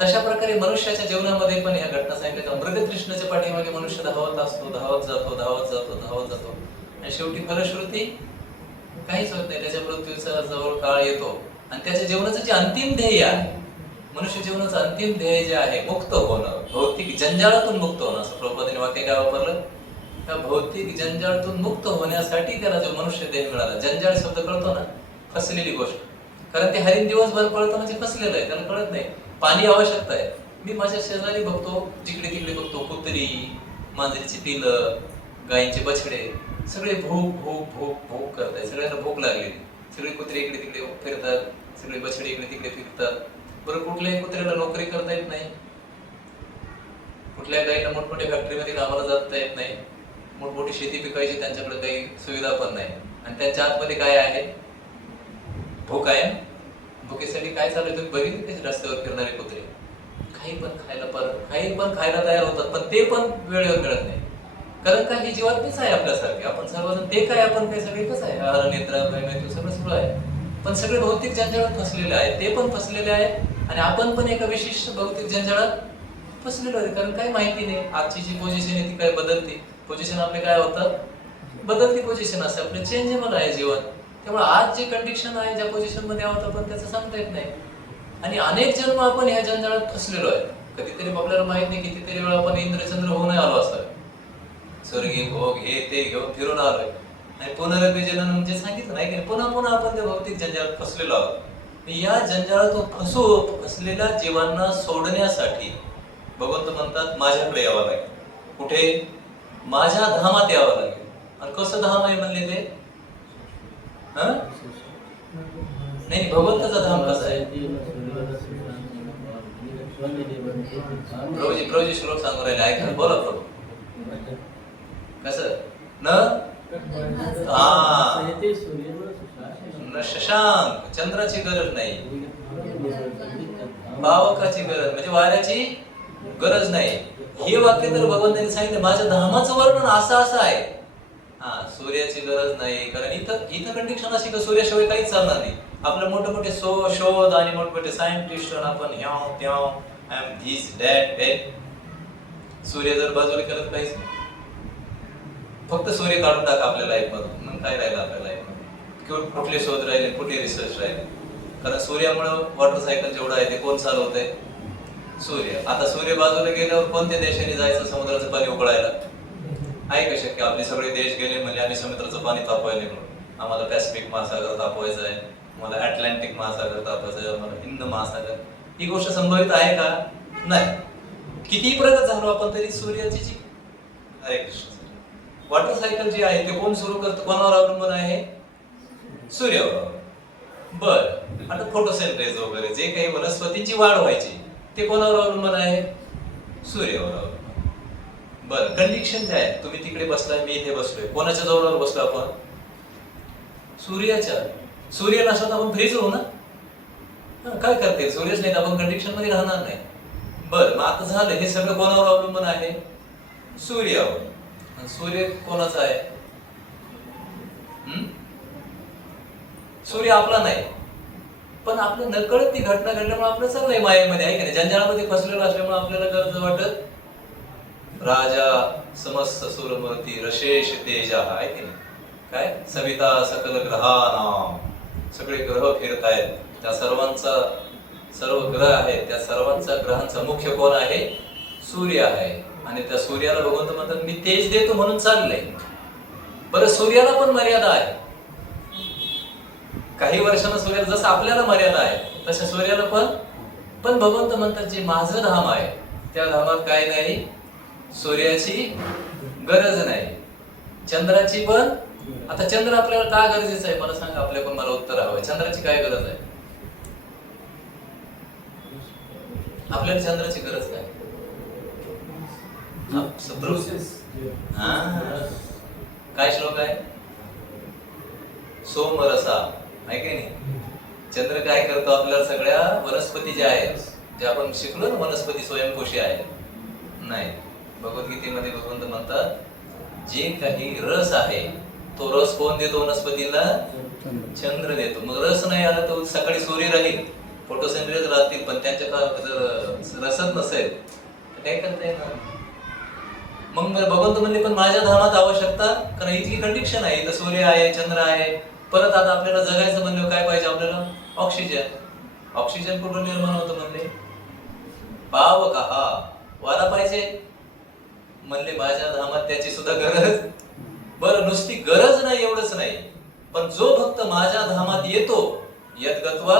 तशा प्रकारे मनुष्याच्या जीवनामध्ये पण या घटना सांगितल्या. मृगतृष्णेच्या पाठीमागे मनुष्य धावत असतो, धावत जातो आणि शेवटी फलश्रुती काहीच होत नाही. त्याच्या मृत्यूचा जवळ काळ येतो आणि त्याच्या जीवनाचं जे अंतिम ध्येय आहे, मनुष्य जीवनाचं अंतिम ध्येय जे आहे, मुक्त होणं, भौतिक जंजाळातून मुक्त होणं. असं प्रभुपादांनी वाक्य काय वापरलं, त्या भौतिक जंजाळातून मुक्त होण्यासाठी त्याला जो मनुष्य देह मिळाला. जंजाळ शब्द कळतो ना, फसलेली गोष्ट. कारण ते हरिण दिवसभर पळतं म्हणजे फसलेलं आहे, त्याला कळत नाही. पाणी आवश्यकता आहे. मी माझ्या शेजारी बघतो, जिकडे तिकडे बघतो, कुत्री, मांजरीची पिलं, गायींचे बछडे, सगळे भूक करतायत. सगळ्यांना भूक लागली. सगळे कुत्रे इकडे तिकडे फिरतात, सगळे बछडे इकडे तिकडे फिरतात. बरं, कुठल्याही कुत्र्याला नोकरी करता येत नाही, कुठल्या गायीला मोठमोठ्या फॅक्टरीमध्ये कामाला जाता येत नाही, मोठमोठी शेती पिकायची त्यांच्याकडे काही सुविधा पण नाही. आणि त्यांच्या आतमध्ये काय आहे, भूक आहे. भुकेसाठी काय चालू आहे तुम्ही बघितले, रस्त्यावर फिरणारे कुत्रे काही पण खायला तयार होतात, पण ते पण वेळेवर मिळत नाही. कारण का, ही जीवात्मीच आहे आपल्यासारखे. आपण सर्वजण ते काय, आपण काही सगळे एकच आहे. आहार, निद्रा, भयमैथुन सगळं सुरू आहे, पण सगळे भौतिक जंजाळात फसलेले आहेत. ते पण फसलेले आहेत आणि आपण पण एका विशिष्ट भौतिक जंजाळात फसलेलो आहे. कारण काही माहिती नाही. आजची जी पोझिशन आहे ती काय बदलती. पोझिशन आपले काय होतं, बदलती पोझिशन असते. आपलं चेंजेबल आहे जीवन. त्यामुळे आज जे कंडिशन आहे, ज्या पोझिशन मध्ये आहोत आपण, त्याचं सांगता येत नाही. आणि अनेक जन्म आपण ह्या जंजाळात फसलेलो आहे. कधीतरी आपल्याला माहित नाही कितीतरी वेळा आपण इंद्रचंद्र होऊन आलो असं, स्वर्गीय भोग हे ते घेऊन फिरून आलोय. आणि पुनरपि जनन म्हणजे सांगितलं नाही की पुन्हा आपण त्या भौतिक जंजाळात फसलेलो आहोत. या जंजाळातून फसलेल्या जीवांना सोडण्यासाठी भगवंत म्हणतात माझ्याकडे यावं लागेल. कुठे? माझ्या धामात यावं लागेल. आणि कसं धाम आहे म्हणले ते? नाही, भगवंताचा धाम कसा आहे? प्रभूजी श्लोक सांगू राहिले, ऐका, बोला प्रभू. कसं न शशांक, चंद्राची गरज नाही, पावकाची गरज म्हणजे वाऱ्याची गरज नाही. हे वाक्य तर भगवंतांनी सांगितलं. माझ्या धामाचं वर्णन असं असं आहे. हा, सूर्याची गरज नाही, कारण इथं कंडिशन अशी का सूर्याशिवाय काहीच चालणार नाही. आपले मोठे मोठे शोध आणि मोठमोठे सायंटिस्ट आपण ह्याव त्याव I am this that that, सूर्य जर बाजूला करत काहीच नाही. फक्त सूर्य काढून टाका आपल्या लाईफ मधून, मग काय राहिलं आपल्या लाईफ मध्ये? कुठले शोध राहिले, कुठले रिसर्च राहिले? कारण सूर्यामुळे वॉटर सायकल जेवढं आहे ते कोण चालवतंय? सूर्य. आता सूर्य बाजूला गेल्यावर कोणत्या देशाने जायचं समुद्राचं पाणी उकळायला? आहे का शक्य? आपले सगळे देश गेले म्हणजे आम्ही समुद्राचं पाणी तापवायला निघलो. आम्हाला पॅसिफिक महासागर तापवायचं आहे, मला अटलांटिक महासागर तापवायचं आहे, मला हिंद महासागर. ही गोष्ट संभवित आहे का? नाही. कितीही प्रगत झालो आपण तरी सूर्याची जी हरे कृष्ण वॉटर सायकल जी आहे ते कोण सुरू करतं? कोणावर अवलंबून आहे? सूर्यावर. बर, आता फोटोसिंथेसिस वगैरे जे काही वनस्पतींची वाढ व्हायची ते कोणावर अवलंबून आहे? सूर्यावर अवलंबून. बर, कंडिशन काय आहे? तुम्ही तिकडे बसलाय, मी इथे बसलोय, कोणाच्या जवळवर बसलो आपण? सूर्याच्या. सूर्य नसला तर आपण फ्रीज होऊ ना. काय करते? सूर्यच नाही तर आपण कंडिशन मध्ये राहणार नाही. बर, मग आता झालं हे सगळं कोणावर अवलंबून आहे? सूर्यावर. सूर्य कोणाचा आहे? सूर्य आपला नाही, पण आपलं नकळत ती घटना घडल्यामुळे आपलं चाललंय मायेमध्ये, आहे का नाही? जंजाळामध्ये फसलेलं असल्यामुळे आपल्याला गरज वाटत. राजा समस्त सुरमूर्ती रशेष तेजा, आहे की नाही? काय सविता सकल ग्रहानाम, सगळे ग्रह फिरतायत, त्या सर्वांचा सर्व ग्रह आहेत, त्या सर्वांचा ग्रहांचा मुख्य कोण आहे? सूर्य आहे. आणि त्या सूर्याला भगवंत म्हणतात मी तेज देतो म्हणून चाललंय. बरं, सूर्याला पण मर्यादा आहे. काही वर्षांना सूर्याला जसं आपल्याला मर्यादा आहे तसं सूर्याला पण भगवंत म्हणतात जे माझं धाम आहे त्या धामात काय नाही? सूर्याची गरज नाही, चंद्राची पण. आता चंद्र आपल्याला का गरजेचं आहे मला सांगा? आपल्याकडून मला उत्तर हवंय. चंद्राची काय गरज आहे? आपल्याला चंद्राची गरज काय? काय श्लोक आहे? सोमरसा, आहे की नाही? चंद्र काय करतो? आपल्याला सगळ्या वनस्पती ज्या आहेत, जे आपण शिकलो ना वनस्पती स्वयंपोषी आहे. नाही, भगवद्गीतेमध्ये भगवंत म्हणतात जे काही रस आहे तो रस कोण देतो वनस्पतीला? चंद्र देतो. मग रस नाही आला तर सकाळी सूर्य राहील, फोटोसिंथेसिस राहतील, पण त्यांच्या काळात जर रसच नसेल तर काय करता येणार? मग भगवंत म्हणले पण माझ्या धामात आवश्यकता, कारण इथली कंडिशन आहे, इथं सूर्य आहे, चंद्र आहे. परत आता आपल्याला जगायचं म्हणलं काय पाहिजे आपल्याला? ऑक्सिजन. ऑक्सिजन कुठून निर्माण होतं म्हणले? पावक, हा वारा पाहिजे म्हणले. माझ्या धामात त्याची सुद्धा गरज. बरं, नुसती गरज नाही एवढंच नाही, पण जो भक्त माझ्या धामात येतो यद्गत्वा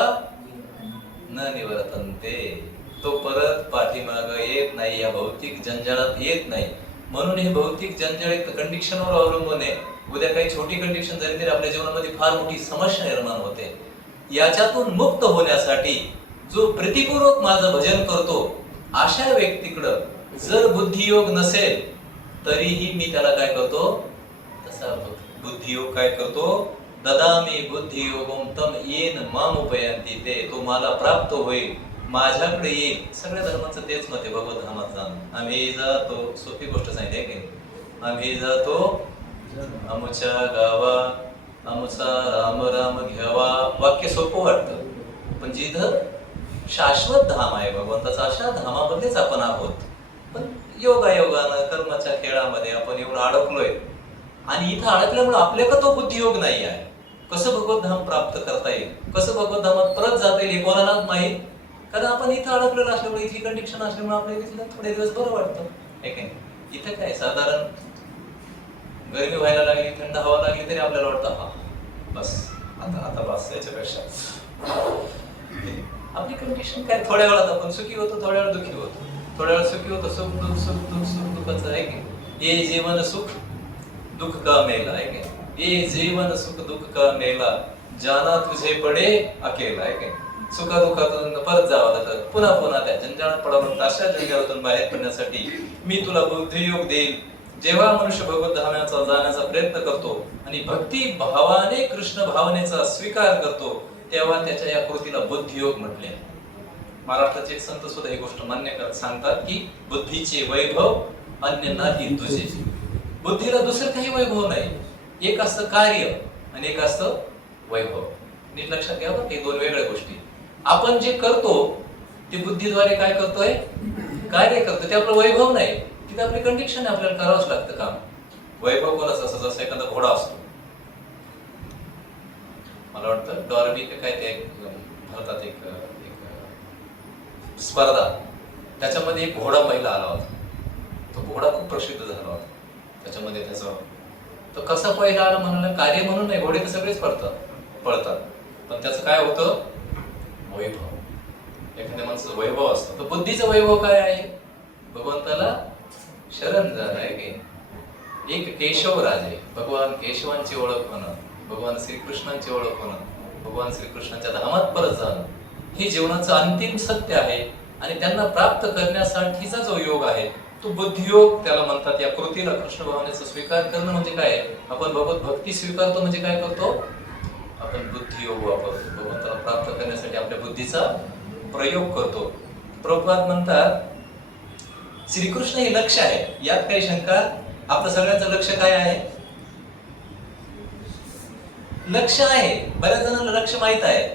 न निवर्तन्ते, तो परत पाठीमाग येत नाही, या भौतिक जंजाळात येत नाही. म्हणून हे भौतिक जंजाळित कंडिशनवर अवलंबून आहे. उद्या काही छोटी कंडिशन झाली तरी आपल्या जीवनामध्ये फार मोठी समस्या निर्माण होते. याच्यातून मुक्त होण्यासाठी जो प्रीतिपूर्वक माझं भजन करतो अशा व्यक्तीकडं जर बुद्धियोग नसेल तरीही मी त्याला काय करतो? तसा बुद्धियोग काय करतो? ददामी बुद्धियोगम तम येन माम उपयांती, ते तो मला प्राप्त होईल, माझ्याकडे येईल. सगळ्या धर्माचं तेच मत आहे. भगवत धामात जाणं. आम्ही जातो, सोपी गोष्ट सांगितली आहे की आम्ही जातो अमुच्या गावा, अमुचा राम राम घ्यावा. वाक्य सोपं वाटतं, पण जिथं शाश्वत धाम आहे भगवंताचा अशा धामामध्येच आपण आहोत. पण योगायोगानं कर्माच्या खेळामध्ये आपण एवढं अडकलोय, आणि इथं अडकल्यामुळे आपल्याकडे तो बुद्धियोग नाही आहे. कसं भगवत धाम प्राप्त करता येईल, कसं भगवत धामात परत जाता येईल हे कोणालाच माहीत. कारण आपण इथं अडकलेलं असल्यामुळे, इथली कंडिशन असल्यामुळे आपल्याला इथलं थोडे दिवस बरं वाटतं. इथं काय साधारण गरमी व्हायला लागली, थंड हवा लागली तरी आपल्याला वाटतं हा बस आता बस, याच्यापेक्षा आपली कंडिशन काय, थोड्या वेळात आपण सुखी होतो, थोड्या वेळात दुःखी होतो, थोड्या वेळात सुखी होतो, सुख दुःख सुख दुःख सुख दुःखाचं आहे की ये जीवन सुख दुःख का मेला, आहे की ये जीवन सुख दुःख का मेला, जाना तुझे पडे अकेला, आहे की सुखा दुःखातून परत जावं लागतं, पुन्हा पुन्हा त्या जंजाळात पडावं लागतं. अशा जंजाळातून बाहेर पडण्यासाठी मी तुला बुद्धियोग देईल, जेव्हा मनुष्य भगवत धामाचा जाण्याचा प्रयत्न करतो आणि भक्ती भावाने कृष्ण भावनेचा स्वीकार करतो, तेव्हा त्याच्या या कृतीला बुद्धियोग म्हटले. महाराष्ट्राचे एक संत सुद्धा ही गोष्ट मान्य सांगतात की बुद्धीचे वैभव अन्य नाही तुझे. बुद्धीला दुसरं काही वैभव नाही. एक असतं कार्य आणि एक असतं वैभव. नीट लक्षात घ्या बरं, हे दोन वेगळ्या गोष्टी. आपण जे करतो ते बुद्धीद्वारे काय करतोय? कार्य करतो. ते आपलं वैभव नाही, तिथे आपली कंडिशन आहे, आपल्याला करावंच लागतं काम. वैभव कोणाचं असं, जसं एखादा घोडा असतो. मला वाटतं डॉर्बी काय ते भारतात एक स्पर्धा, त्याच्यामध्ये एक घोडा पहिला आला होता. तो घोडा खूप प्रसिद्ध झाला होता. त्याच्यामध्ये त्याचं तो कसा पहिला आला म्हणाला, कार्य म्हणून नाही, घोडे तर सगळेच पळतात, पण त्याचं काय होतं? वैभव. एखाद्या माणसाचं वैभव असतं. तर बुद्धीचं वैभव काय आहे? भगवंताला शरण जाणं आहे की एक केशवराजे, भगवान केशवांची ओळख होणं, भगवान श्रीकृष्णांची ओळख होणं, भगवान श्रीकृष्णाच्या धामात परत जाणं, हे जीवनाचं अंतिम सत्य आहे. आणि त्यांना प्राप्त करण्यासाठीचा जो योग आहे तो बुद्धियोग त्याला म्हणतात. या कृतीला कृष्ण भावनेचा स्वीकार करणं म्हणजे काय? आपण भगवत भक्ती स्वीकारतो म्हणजे काय करतो? आपण बुद्धियोग वापरतो. भगवंताला प्राप्त करण्यासाठी आपल्या बुद्धीचा प्रयोग करतो. प्रभुपाद म्हणतात श्रीकृष्ण हे लक्ष्य आहे, यात काही शंका? आपलं सगळ्यांचं लक्ष काय आहे? लक्ष आहे. बऱ्याच जणांना लक्ष माहित आहे,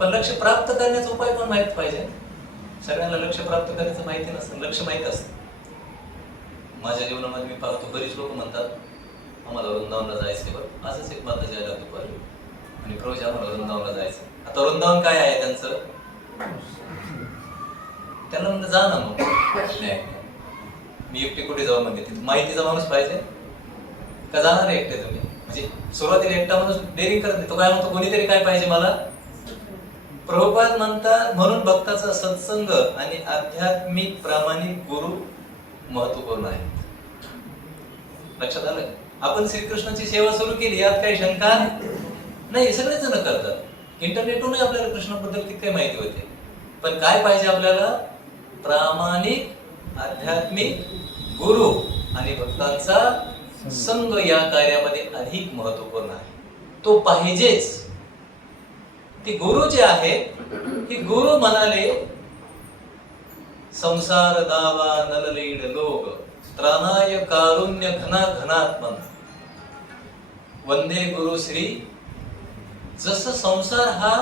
पण लक्ष प्राप्त करण्याचा उपाय पण माहित पाहिजे. सगळ्यांना लक्ष प्राप्त करण्याचं माहिती नसतं, लक्ष माहित असतं. माझ्या जीवनामध्ये मी पाहतो बरीच लोक म्हणतात आम्हाला वृंदावनला जायचंय. बरं, असंच एक माता जायला दुपारी आणि प्रभूजी आम्हाला वृंदावनला जायचं. आता वृंदावन काय आहे त्यांचं? त्यांना म्हणलं जा ना. मग नाही, मी एकटे कुठे जाऊ म्हणजे तिथे माहितीचा माणूस पाहिजे का? जाणार आहे एकटे तुम्ही? म्हणजे सुरुवातीला एकटा माणूस डेअरिंग करत नाही. तो काय म्हणतो, कोणीतरी काय पाहिजे मला. प्रभुपाद म्हणतात म्हणून भक्ताचा सत्संग आणि आध्यात्मिक प्रामाणिक गुरु महत्वपूर्ण आहे. लक्षात आलं? आपण श्रीकृष्णाची सेवा सुरू केली, यात काही शंका नाही. सगळेच जण करतात. इंटरनेटवरून आपल्याला कृष्णाबद्दल किती माहिती होते, पण काय पाहिजे आपल्याला? प्रामाणिक आध्यात्मिक गुरु आणि भक्तांचा संघ या कार्यामध्ये अधिक महत्वपूर्ण आहे. तो पाहिजेच. ते गुरु जे आहेत, हे गुरु म्हणाले संसार दावा नललीड लोग त्राणाय कारुण्य घना घनात्मन वंदे गुरु श्री. जसं संसार हा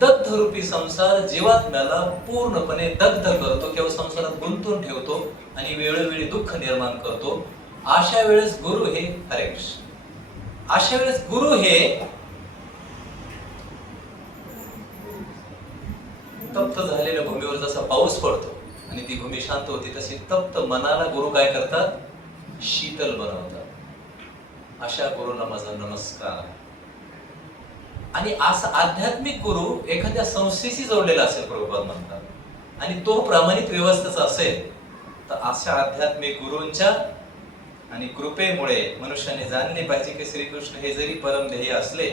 दग्ध रूपी संसार जीवात्म्याला पूर्णपणे दग्ध करतो किंवा संसारात गुंतून ठेवतो आणि वेळोवेळी दुःख निर्माण करतो, अशा वेळेस गुरु हे हरे कृष्ण, अशा वेळेस गुरु हे तप्त झालेल्या भूमीवर जसा पाऊस पडतो आणि ती भूमी शांत होती, तशी तप्त मनाला गुरु काय करतात? शीतल बनवतात. अशा गुरुंना माझा नमस्कार आहे. आणि असा आध्यात्मिक गुरु एखाद्या संस्थेशी जोडलेला असेल, प्रभुपाद म्हणतात, आणि तो प्रामाणिक व्यवस्थेचा असेल, तर अशा आध्यात्मिक गुरूंच्या आणि कृपेमुळे मनुष्याने जाणले पाहिजे की श्रीकृष्ण हे जरी परम ध्येय असले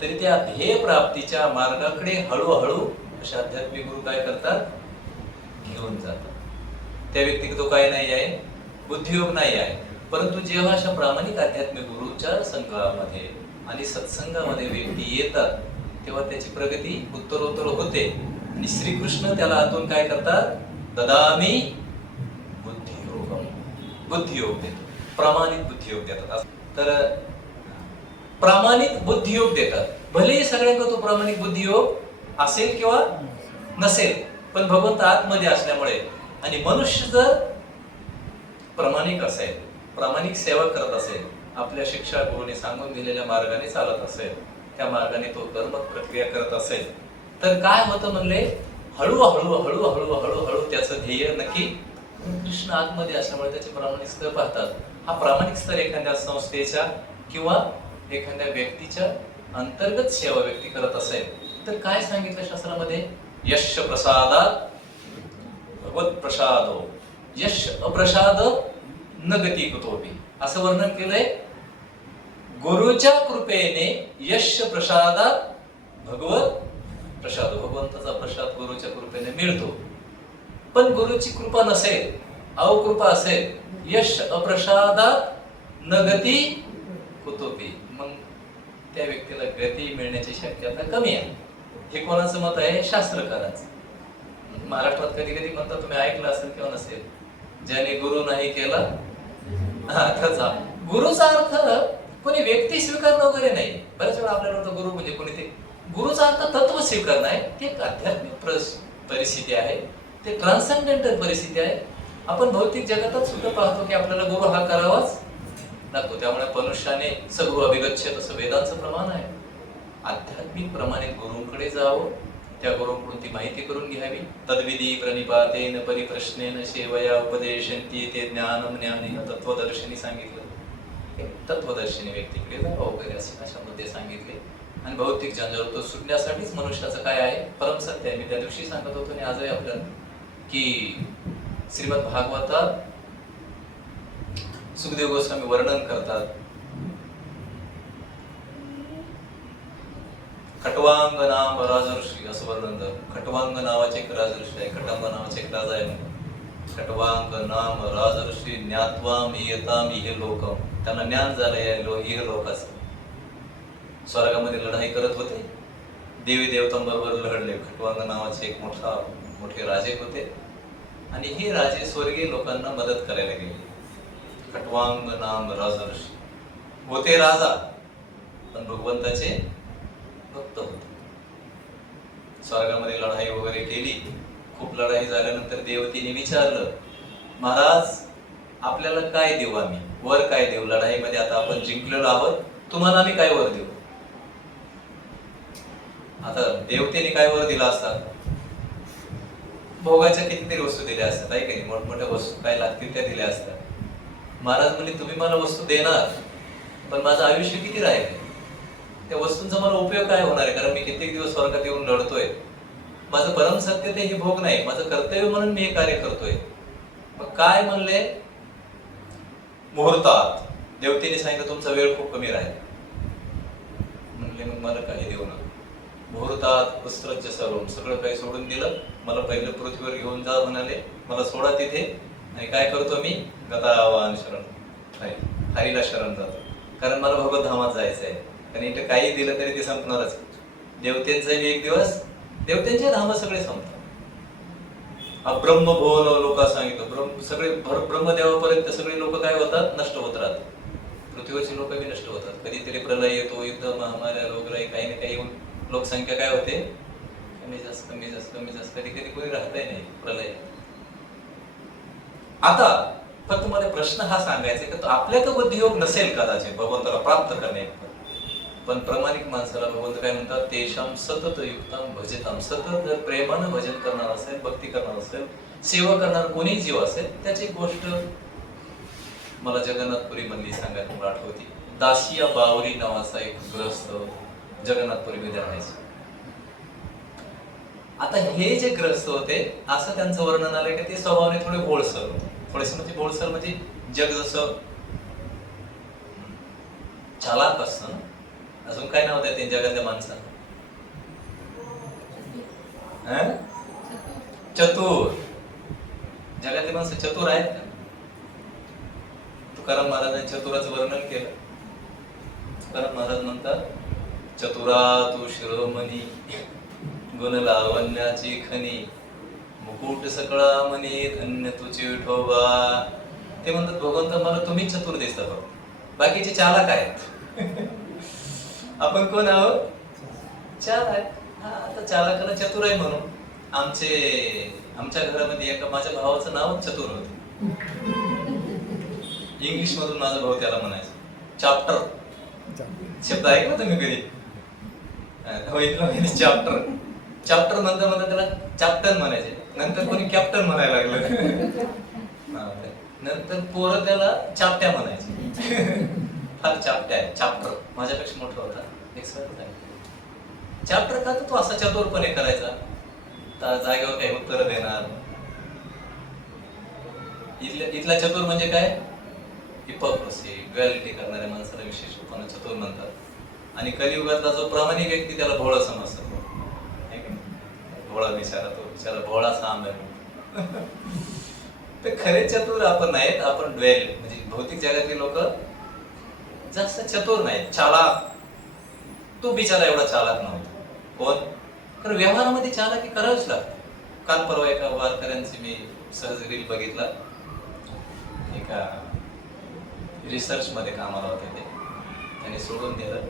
तरी त्या ध्येय प्राप्तीच्या मार्गाकडे हळूहळू अशा आध्यात्मिक गुरु काय करतात? घेऊन जातात. त्या व्यक्ती तो काय नाही आहे? बुद्धियोग नाही आहे. परंतु जेव्हा अशा प्रामाणिक आध्यात्मिक गुरुच्या संघामध्ये आणि सत्संगामध्ये व्यक्ती येतात, तेव्हा त्याची प्रगती उत्तरोत्तर होते आणि श्रीकृष्ण त्याला आतून काय करतात? ददामी बुद्धियोगम, बुद्धियोग देतो, प्रामाणिक बुद्धियोग देतात. तर प्रामाणिक बुद्धियोग देतात. भले सगळ्यांना तो प्रामाणिक बुद्धियोग असेल किंवा नसेल, पण भगवंत आतमध्ये असल्यामुळे आणि मनुष्य जर प्रामाणिक असेल, प्रामाणिक सेवा करत असेल, आपल्या शिक्षा गुरुने सांगून दिलेल्या मार्गाने चालत असेल, त्या मार्गाने तो कर्म प्रक्रिया करत असेल, तर काय होतं म्हणले? हळूहळू हळूहळू हळूहळू त्याचं ध्येय नक्की कृष्ण आतमध्ये असल्यामुळे त्याचे प्रामाणिक स्तर पाहतात. हा प्रामाणिक स्तर एखाद्या संस्थेच्या किंवा एखाद्या व्यक्तीच्या अंतर्गत सेवा व्यक्ती करत असेल तर काय सांगितलं शास्त्रामध्ये? यश प्रसादात भगवत प्रसादो यश अप्रसाद न गती कुतोपि, असं वर्णन केलंय. गुरुच्या कृपेने यश प्रसादात भगवत प्रसाद, भगवंताचा प्रसाद गुरुच्या कृपेने मिळतो. पण गुरुची कृपा नसेल, अवकृपा असेल, यश अप्रसादात न गती कुतोपी, मग त्या व्यक्तीला गती मिळण्याची शक्यता कमी आहे. हे कोणाचं मत आहे? शास्त्रकारांचं. महाराष्ट्रात कधी कधी म्हणतात, तुम्ही ऐकलं असेल किंवा नसेल, ज्याने गुरु नाही केला त्याचा. गुरुचा अर्थ कोणी व्यक्ती स्वीकारणं वगैरे नाही. बऱ्याच वेळा आपल्याला वाटतं गुरु म्हणजे कोणी ते. गुरुचा अर्थ तत्व स्वीकारणं आहे. ते एक आध्यात्मिक परिस्थिती आहे, ते ट्रान्ससेंडेंटल परिस्थिती आहे. आपण भौतिक जगातच सुद्धा पाहतो की आपल्याला गुरु हा करावाच लागतो. त्यामुळे मनुष्याने सगुरु अभिगच्छेत असं वेदांचं प्रमाण आहे. आध्यात्मिक प्रमाणे गुरुंकडे जावं, त्या गुरुंकडून ती माहिती करून घ्यावी. तद्विधी प्रणिपातेन परिप्रश्नेन सेवया उपदेशन्ति ते ज्ञानम ज्ञानेन तत्वदर्शिनी सांगितलं. तत्वदर्शिनी व्यक्तीकडे जावं वगैरे असे अशामध्ये सांगितले. आणि भौतिक जंजाळ सुटण्यासाठीच मनुष्याचं काय आहे? परमसत्य आहे. मी त्या दिवशी सांगत होतो आणि आजही आपल्याला की श्रीमद भागवतात सुखदेव गोस्वामी वर्णन करतात. खटवांग नाम राजर्षी असं वर्णन करतात. खटवांग नावाचे एक राजर्षी आहे, खटांग नावाचे एक राजा आहे. खटवांग नाम राजर्षी ज्ञात्वा मियताम इह लोकम. त्यांना ज्ञान झालं या इह लोकाचं. स्वर्गामध्ये लढाई करत होते, देवी देवतांबरोबर लढले. खटवांग नावाचे एक मोठे राजे होते आणि हे राजे स्वर्गीय लोकांना मदत करायला गेले. खटवांग नाम राजर्षी होते राजा, पण भगवंताचे भक्त होते. स्वर्गामध्ये लढाई वगैरे केली. खूप लढाई झाल्यानंतर देवतेने विचारलं, महाराज आपल्याला काय देऊ, आम्ही वर काय देऊ? लढाईमध्ये आता आपण जिंकलेलो आहोत, तुम्हाला आम्ही काय वर देऊ? आता देवतेने काय वर दिला असता? भोगाच्या कितीतरी वस्तू दिल्या असतात, आहे की मोठमोठ्या वस्तू काय लागतील त्या दिल्या असतात. महाराज म्हणले, तुम्ही मला वस्तू देणार, पण माझं आयुष्य किती राहील? त्या वस्तूंचा मला उपयोग काय होणार आहे? कारण मी कित्येक दिवस स्वर्गात येऊन लढतोय. माझं परम सत्य ते हे भोग नाही, माझं कर्तव्य म्हणून मी हे कार्य करतोय. मग काय म्हणले? मुहूर्तात देवतेने सांगितलं तुमचा वेळ खूप कमी राहील. म्हणले मग मला काही देऊ नका. मुहूर्तात वस्त्रच सर्व सगळं काही सोडून दिलं. मला पहिलं पृथ्वीवर घेऊन जा म्हणाले. मला सोडा तिथे आणि काय करतो मी? गतावान शरण, हरीला शरण जातो. कारण मला भगवत धामात जायचं आहे. कारण इथं काही दिलं तरी ते संपणारच. देवतेंचा एक दिवस, देवतेंचे धाम सगळे संपतात. ब्रह्म भुवन लोक सांगितलं, सगळे ब्रह्मदेवापर्यंत सगळे लोक काय होतात? नष्ट होत राहतात. पृथ्वीवरची लोक बी नष्ट होतात. कधीतरी प्रलय येतो, युद्ध, महामार्या, रोगराई, काही ना काही येऊन लोकसंख्या काय होते? कमी जास्त कमी जास्त कमी जास्त, कधी कधी कोणी राहतही नाही प्रलय. आता फक्त मला प्रश्न हा सांगायचा की आपल्याकडे बुद्धियोग नसेल कदाचित भगवंताला प्राप्त करणे, पण प्रामाणिक माणसाला भगवंत काय म्हणतात? तेषाम सतत युक्ताम भजताम. सतत जर प्रेमानं भजन करणार असेल, भक्ती करणार असेल, सेवा करणार कोणी जीव असेल, त्याची गोष्ट मला जगन्नाथपुरी मधली सांगायला मला आठवती. दासिया बावरी नावाचा एक ग्रस्त जगन्नाथपुरी मध्ये राहायचा. आता हे जे ग्रस्त होते, असं त्यांचं वर्णन आलंय की ते स्वभावाने थोडे भोळसर होते. थोडेसे म्हणजे भोळसर म्हणजे जग जसं चालाक असतं ना. अजून काय नाव द्या जगातल्या माणसाला? चतुर. जगातली माणसं चतुर आहेत का? तुकाराम महाराजांनी चतुराचं वर्णन केलं. तुकाराम महाराज म्हणतात, चतुरा तू शिरोमणी, गुण लावण्याची खनी, मुकुट सकळा म्हणे धन्य तुझी विठोबा. ते म्हणतात भगवंत मला तुम्हीच चतुर दिसता, बाकीचे चालाक आहेत. आपण कोण आहोत? चार आहेत. आता चालकाला चतुर आहे म्हणून आमच्या घरामध्ये एका माझ्या भावाचं नाव चतुर होतं. इंग्लिश मधून माझा भाऊ त्याला म्हणायचं चाप्टर. शब्द ऐकला तुम्ही कधी? चाप्टर. चाप्टर नंतर म्हणतात त्याला चॅप्टन म्हणायचे. नंतर कोणी कॅप्टन म्हणायला लागलं. नंतर पोरं त्याला चापट्या म्हणायचे. फार चापट्या आहे. चॅप्टर माझ्यापेक्षा मोठा होता. चॅप्टर का तो असा चतुरपणे करायचा, तर जागेवर काही उत्तर देणार. इथला चतुर म्हणजे काय? हिपोक्रेसी, ड्युअलिटी करणाऱ्या माणसाला विशेष लोकांना चतुर म्हणतात. आणि कलियुगातला जो प्रामाणिक व्यक्ती त्याला भोळा समजतात. भोळा बिचारा भोळा सांब आहे. ते खरे चतुर आपण नाहीत. आपण ड्वेल म्हणजे भौतिक जगातली लोक जास्त चतुर नाही, चालाक. तो बिचारा एवढा चालाक नव्हता. कोण? कारण व्यवहारामध्ये चालाकी करावीच लागते. काल परवा एका वारकऱ्यांची मी सहज रील बघितला. एका रिसर्च मध्ये कामाला होते ते. त्यांनी सोडून दिलं,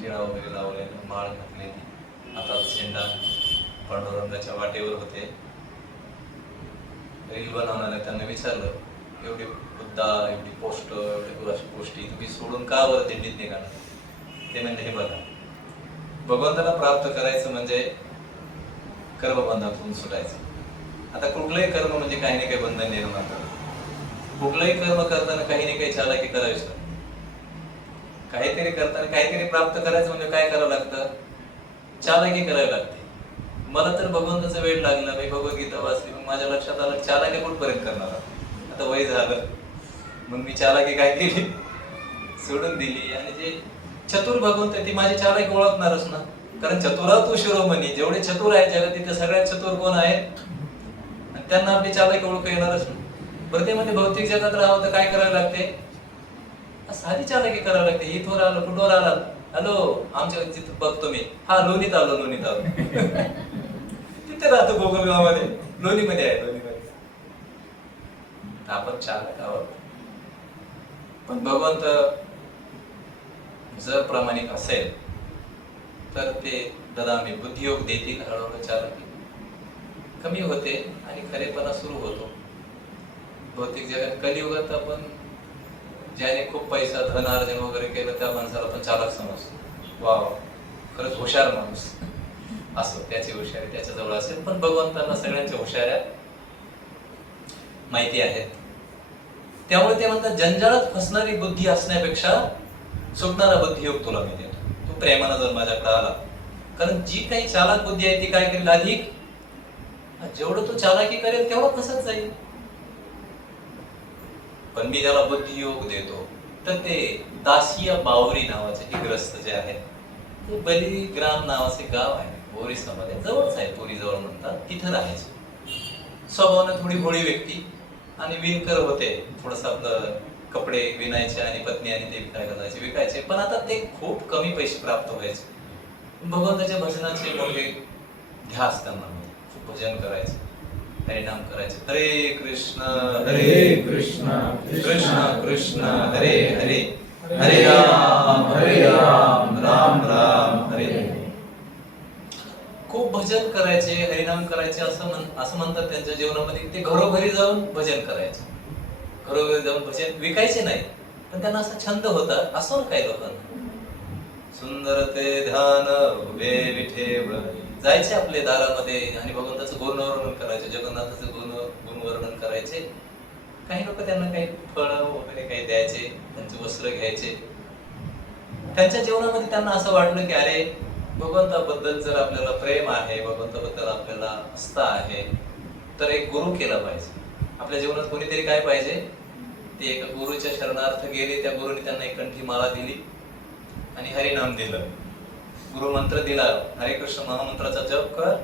टिळा वगैरे लावले, माळ घातलेली, हातात झेंडा, पांडुरंगाच्या वाटेवर होते. रील बनवणाऱ्या त्यांना विचारलं, एवढी मुद्दा, एवढी पोस्ट, एवढ्या गोष्टी तुम्ही सोडून का बरं दिंडीत निघाला? ते म्हणजे हे बघा, भगवंताला प्राप्त करायचं म्हणजे कर्मबंधातून सुटायचं. आता कुठलंही कर्म म्हणजे काही ना काही बंधन निर्माण करतं. कुठलंही कर्म करताना काही ना काही चालाकी करावीच लागते. काहीतरी करताना काहीतरी प्राप्त करायचं म्हणजे काय करावं लागतं? चालाकी करावी लागते. मला तर भगवंताचा वेळ लागला, मी भगवद्गीता वाचली, मग माझ्या लक्षात आलं चालाकी कुठपर्यंत करणार. आता वय झालं, मग मी चालाकी काय केली? सोडून दिली. आणि जे चतुर भगवंत आहे ती माझी चालाकी ओळखणारच ना. कारण चतुरा तू शिरोमणी, जेवढे चतुर आहेत जगात तिथे सगळ्यात चतुर कोण आहेत? आणि त्यांना आपली चालाकी ओळख येणारच ना. प्रत्येमध्ये भौतिक जगात राहावं तर काय करावं लागते? साधी चालाकी करावं लागते. इथवर आलो, कुठवर आला, हॅलो, आमच्या तिथं बघतो मी, हा लोणीत आलो, लोणीत आलो. तिथे राहतो गोकुळगावामध्ये, लोणीमध्ये आहे, लोणीमध्ये. आपण चालक आहोत. पण भगवंत जर प्रामाणिक असेल तर ते ददामी बुद्धियोग देतील. हळूहळू चालाकी कमी होते आणि खरेपणा सुरू होतो. भौतिक जगात कलियुगात आपण ज्याने खूप पैसा, धन अर्जन वगैरे केलं त्या माणसाला आपण चालक समजतो. वाव, खरंच हुशार माणूस असो, त्याची हुशारी त्याच्या जवळ असेल. पण भगवंतांना सगळ्यांच्या हुशाऱ्या माहिती आहेत. त्यामुळे ते म्हणतात जंजाळात फसणारी बुद्धी असण्यापेक्षा सुटणारा बुद्धियोग तुला मी देतो. तू प्रेमानं जर माझ्याकडे आला. कारण जी काही चालाक बुद्धी आहे ती काय करेल? अधिक जेवढं तू चालाकी करेल तेवढं फसत जाईल. पण मी त्याला बुद्धियोग देतो. तर ते दासिया बावरी नावाचे एक ग्रस्त जे आहे, ते बलिग्राम नावाचे गाव आहे ओरिसामध्ये, जवळच आहे, पुरी जवळ म्हणतात. तिथं राहायचे. स्वभावानं थोडी भोळी व्यक्ती आणि विणकर होते. थोडस आपलं कपडे विणायचे आणि पत्नी आणि ते विकायला जायचे, विकायचे. पण आता ते खूप कमी पैसे प्राप्त व्हायचे. भगवंताच्या भजनाचे मोठे ध्यास त्यांना, खूप भजन करायचे, हरिनाम करायचे. हरे कृष्ण हरे कृष्ण कृष्ण कृष्ण हरे हरे, हरे राम राम राम हरे हरे. खूप भजन करायचे, हरिनाम करायचे. असं म्हणतात त्यांच्या जीवनामध्ये. ते घरोघरी जाऊन भजन करायचे, घरोघरी जाऊन भजन विकायचे नाही, पण त्यांना असा छंद होता. असो ना काही लोकांना, सुंदर ते ध्यान उभे विठेव, जायचे आपले दारामध्ये आणि भगवंताचं गुणवर्णन करायचे, जगन्नाथाचं गुणवर्णन करायचे. काही लोक त्यांना काही फळं वगैरे काही द्यायचे, त्यांचे वस्त्र घ्यायचे. त्यांच्या जीवनामध्ये त्यांना असं वाटलं की अरे, भगवंताबद्दल जर आपल्याला प्रेम आहे, भगवंताबद्दल आपल्याला आस्था आहे, तर एक गुरु केला पाहिजे. आपल्या जीवनात कोणीतरी काय पाहिजे? ते एका गुरुच्या शरणार्थ गेले. त्या गुरुने त्यांना एक कंठी माळा दिली आणि हरिनाम दिलं, गुरुमंत्र दिला, हरे कृष्ण महामंत्राचा जप कर.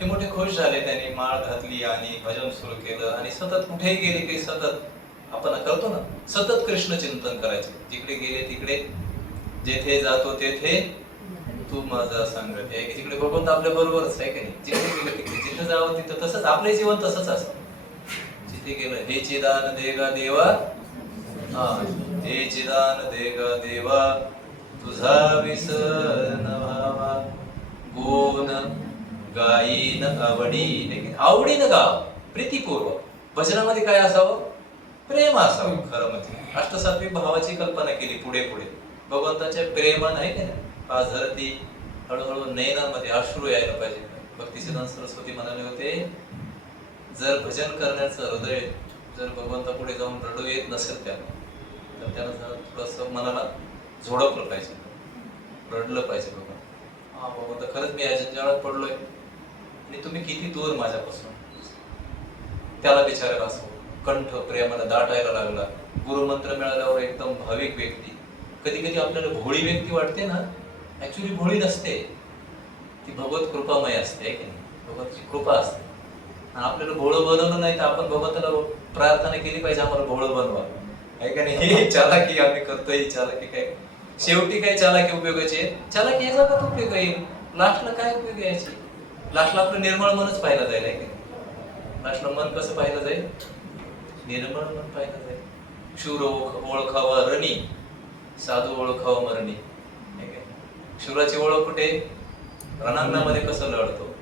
हे मोठे खुश झाले. त्यांनी माळ घातली आणि भजन सुरू केलं. आणि सतत कुठेही गेले की सतत आपण करतो ना, सतत कृष्ण चिंतन करायचे. जिकडे गेले तिकडे, जेथे जातो तेथे तू माझा सांगत आहे. जिकडे भगवंत आपल्या बरोबरच आहे की नाही. जिकडे गेलं तिकडे, जिथे जावं तिथं. तसंच आपले जीवन तसंच असतं. जिथे गेलं, हे चिदान देगा देवा, हे चिदान देगा देवा, तुझा विसर न व्हावा, गुण गायीन आवडीने, आवडीनं गाव, प्रीतीपूर्वक. भजनामध्ये काय असावं? प्रेम असावं. खरं म्हणजे अष्टसात्विक भावाची कल्पना केली पुढे पुढे. भगवंताच्या प्रेमान आहे की नाही, पाच धरती हळूहळू नयनामध्ये अश्रू यायला पाहिजे. भक्तिसिद्धांत सरस्वती म्हणाले होते, जर भजन करण्याचं हृदय जर भगवंता पुढे जाऊन रडू येत नसेल त्याला, तर त्याला थोडस मनाला झोडपलं पाहिजे, रडलं पाहिजे. हा भगवंत, खरंच मी या जंजाळात पडलोय आणि तुम्ही किती दूर माझ्यापासून. त्याला विचारायला असं कंठ प्रेमाला दाटायला लागला. गुरुमंत्र मिळाल्यावर एकदम भाविक व्यक्ती. कधी कधी आपल्याला भोळी व्यक्ती वाटते ना, ऍक्च्युली भोळी नसते ती, भगवत कृपामय असते की नाही. भगवतची कृपा असते. आपल्याला भोळं बनवलं नाही तर आपण भगवंताला प्रार्थना केली पाहिजे, आम्हाला भोळं बनवा. आहे का नाही? हे चालाकी आम्ही करतोय, ही चालाकी काय शेवटी काय चालाकी उपयोगाची आहे? चालाकी या जगात उपयोग येईल, लास्टला काय उपयोग यायची? लास्टला आपलं निर्मळ मनच पाहिलं जाईल, आहे का? लास्टला मन कसं पाहिलं जाईल? निर्मळ मन पाहिलं जाईल. शूर ओळखावा रणी, साधू ओळखावा मरणी, आहे का? शूराची ओळख कुठे? रणांगणामध्ये कसं लढतो.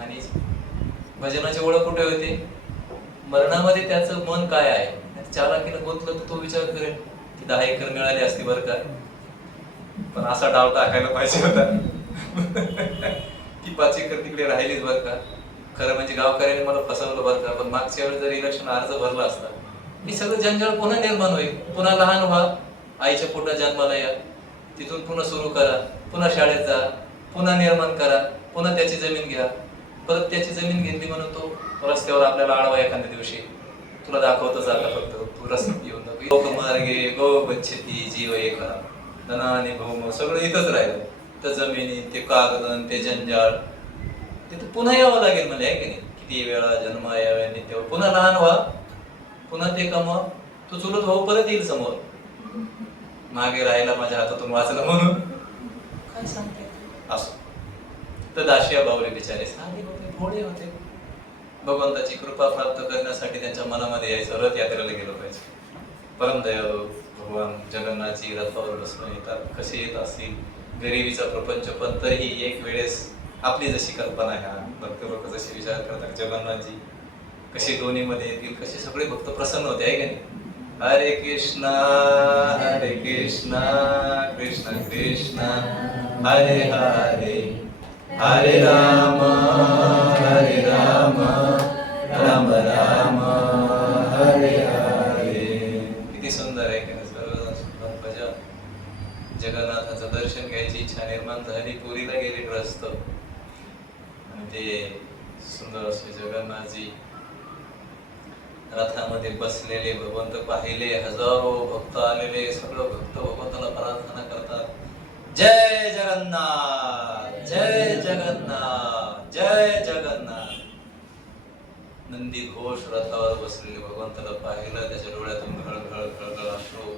आणि भजनाची ओळख कुठे होते? मरणामध्ये त्याचं मन काय आहे. चालाकीनं गुंतलं तर तो विचार करेल की 10 एकर मिळाली असती बरं का, पण असा डाव टाकायला पाहिजे होता ती 5 एकर तिकडे राहिलीच बरं का. खरं म्हणजे गावकऱ्याने मला फसवलं बरं का, पण मागच्या वेळेस जर इलेक्शन अर्ज भरला असता, ही सगळं जंजाळ पुन्हा निर्माण होईल. पुन्हा लहान व्हा, आईच्या पोटात जन्माला या, तिथून पुन्हा सुरू करा, पुन्हा शाळेत जा, पुन्हा निर्माण करा, पुन्हा त्याची जमीन घ्या, परत त्याची जमीन घेतली म्हणून तो रस्त्यावर आपल्याला आडवा एखाद्या दिवशी तुला दाखवतच आता फक्त तू रस्त्यात येऊन नको. लोक मार्गे गो गच्छती जीव एका, धना आणि भौम सगळं इथंच राहिलं. तर जमिनी, ते कागदन, ते जंजाळ, तिथे पुन्हा यावं लागेल म्हणजे, आहे की नाही? किती वेळा जन्म यावे नित्य, पुन्हा लहान व्हा, पुन्हा ते कमवा, तू चुलत भाऊ परत येईल समोर, मागे राहिला माझ्या हातातून वाचलं म्हणून, काय सांगते असं. तर दाशिया बावले बिचारे साधे होते, भोळे होते. भगवंताची कृपा प्राप्त करण्यासाठी त्यांच्या मनामध्ये यायचं, रथयात्रेला गेलं पाहिजे. परमदयाळू भगवान जगन्नाथजी रथावर बसून येतात. कसे येत असतील, गरिबीचा प्रपंच, पण तरीही एक वेळेस आपली जशी कल्पना आहे, भक्त लोक जसे विचार करतात जगन्नाथजी कसे दोन्हीमध्ये येतील, कसे सगळे भक्त प्रसन्न होते, आहे का नाही? हरे कृष्णा कृष्ण कृष्ण हरे हरे, हरे राम राम राम हरे हरे. किती सुंदर आहे का? सर्वजण भजा. जगन्नाथाचं दर्शन घ्यायची इच्छा निर्माण झाली, पुरीला गेले ग्रस्त, आणि ते सुंदर असे जगन्नाथजी रथामध्ये बसलेले भगवंत पाहिले. हजारो भक्त आलेले, सगळं भक्त भगवंताला प्रार्थना करतात, जय जगन्नाथ, जय जगन्नाथ, जय जगन्नाथ. नंदी घोष रथावर बसलेले भगवंताला पाहिलं, त्याच्या डोळ्यातून घळघळ घळघळ अश्रू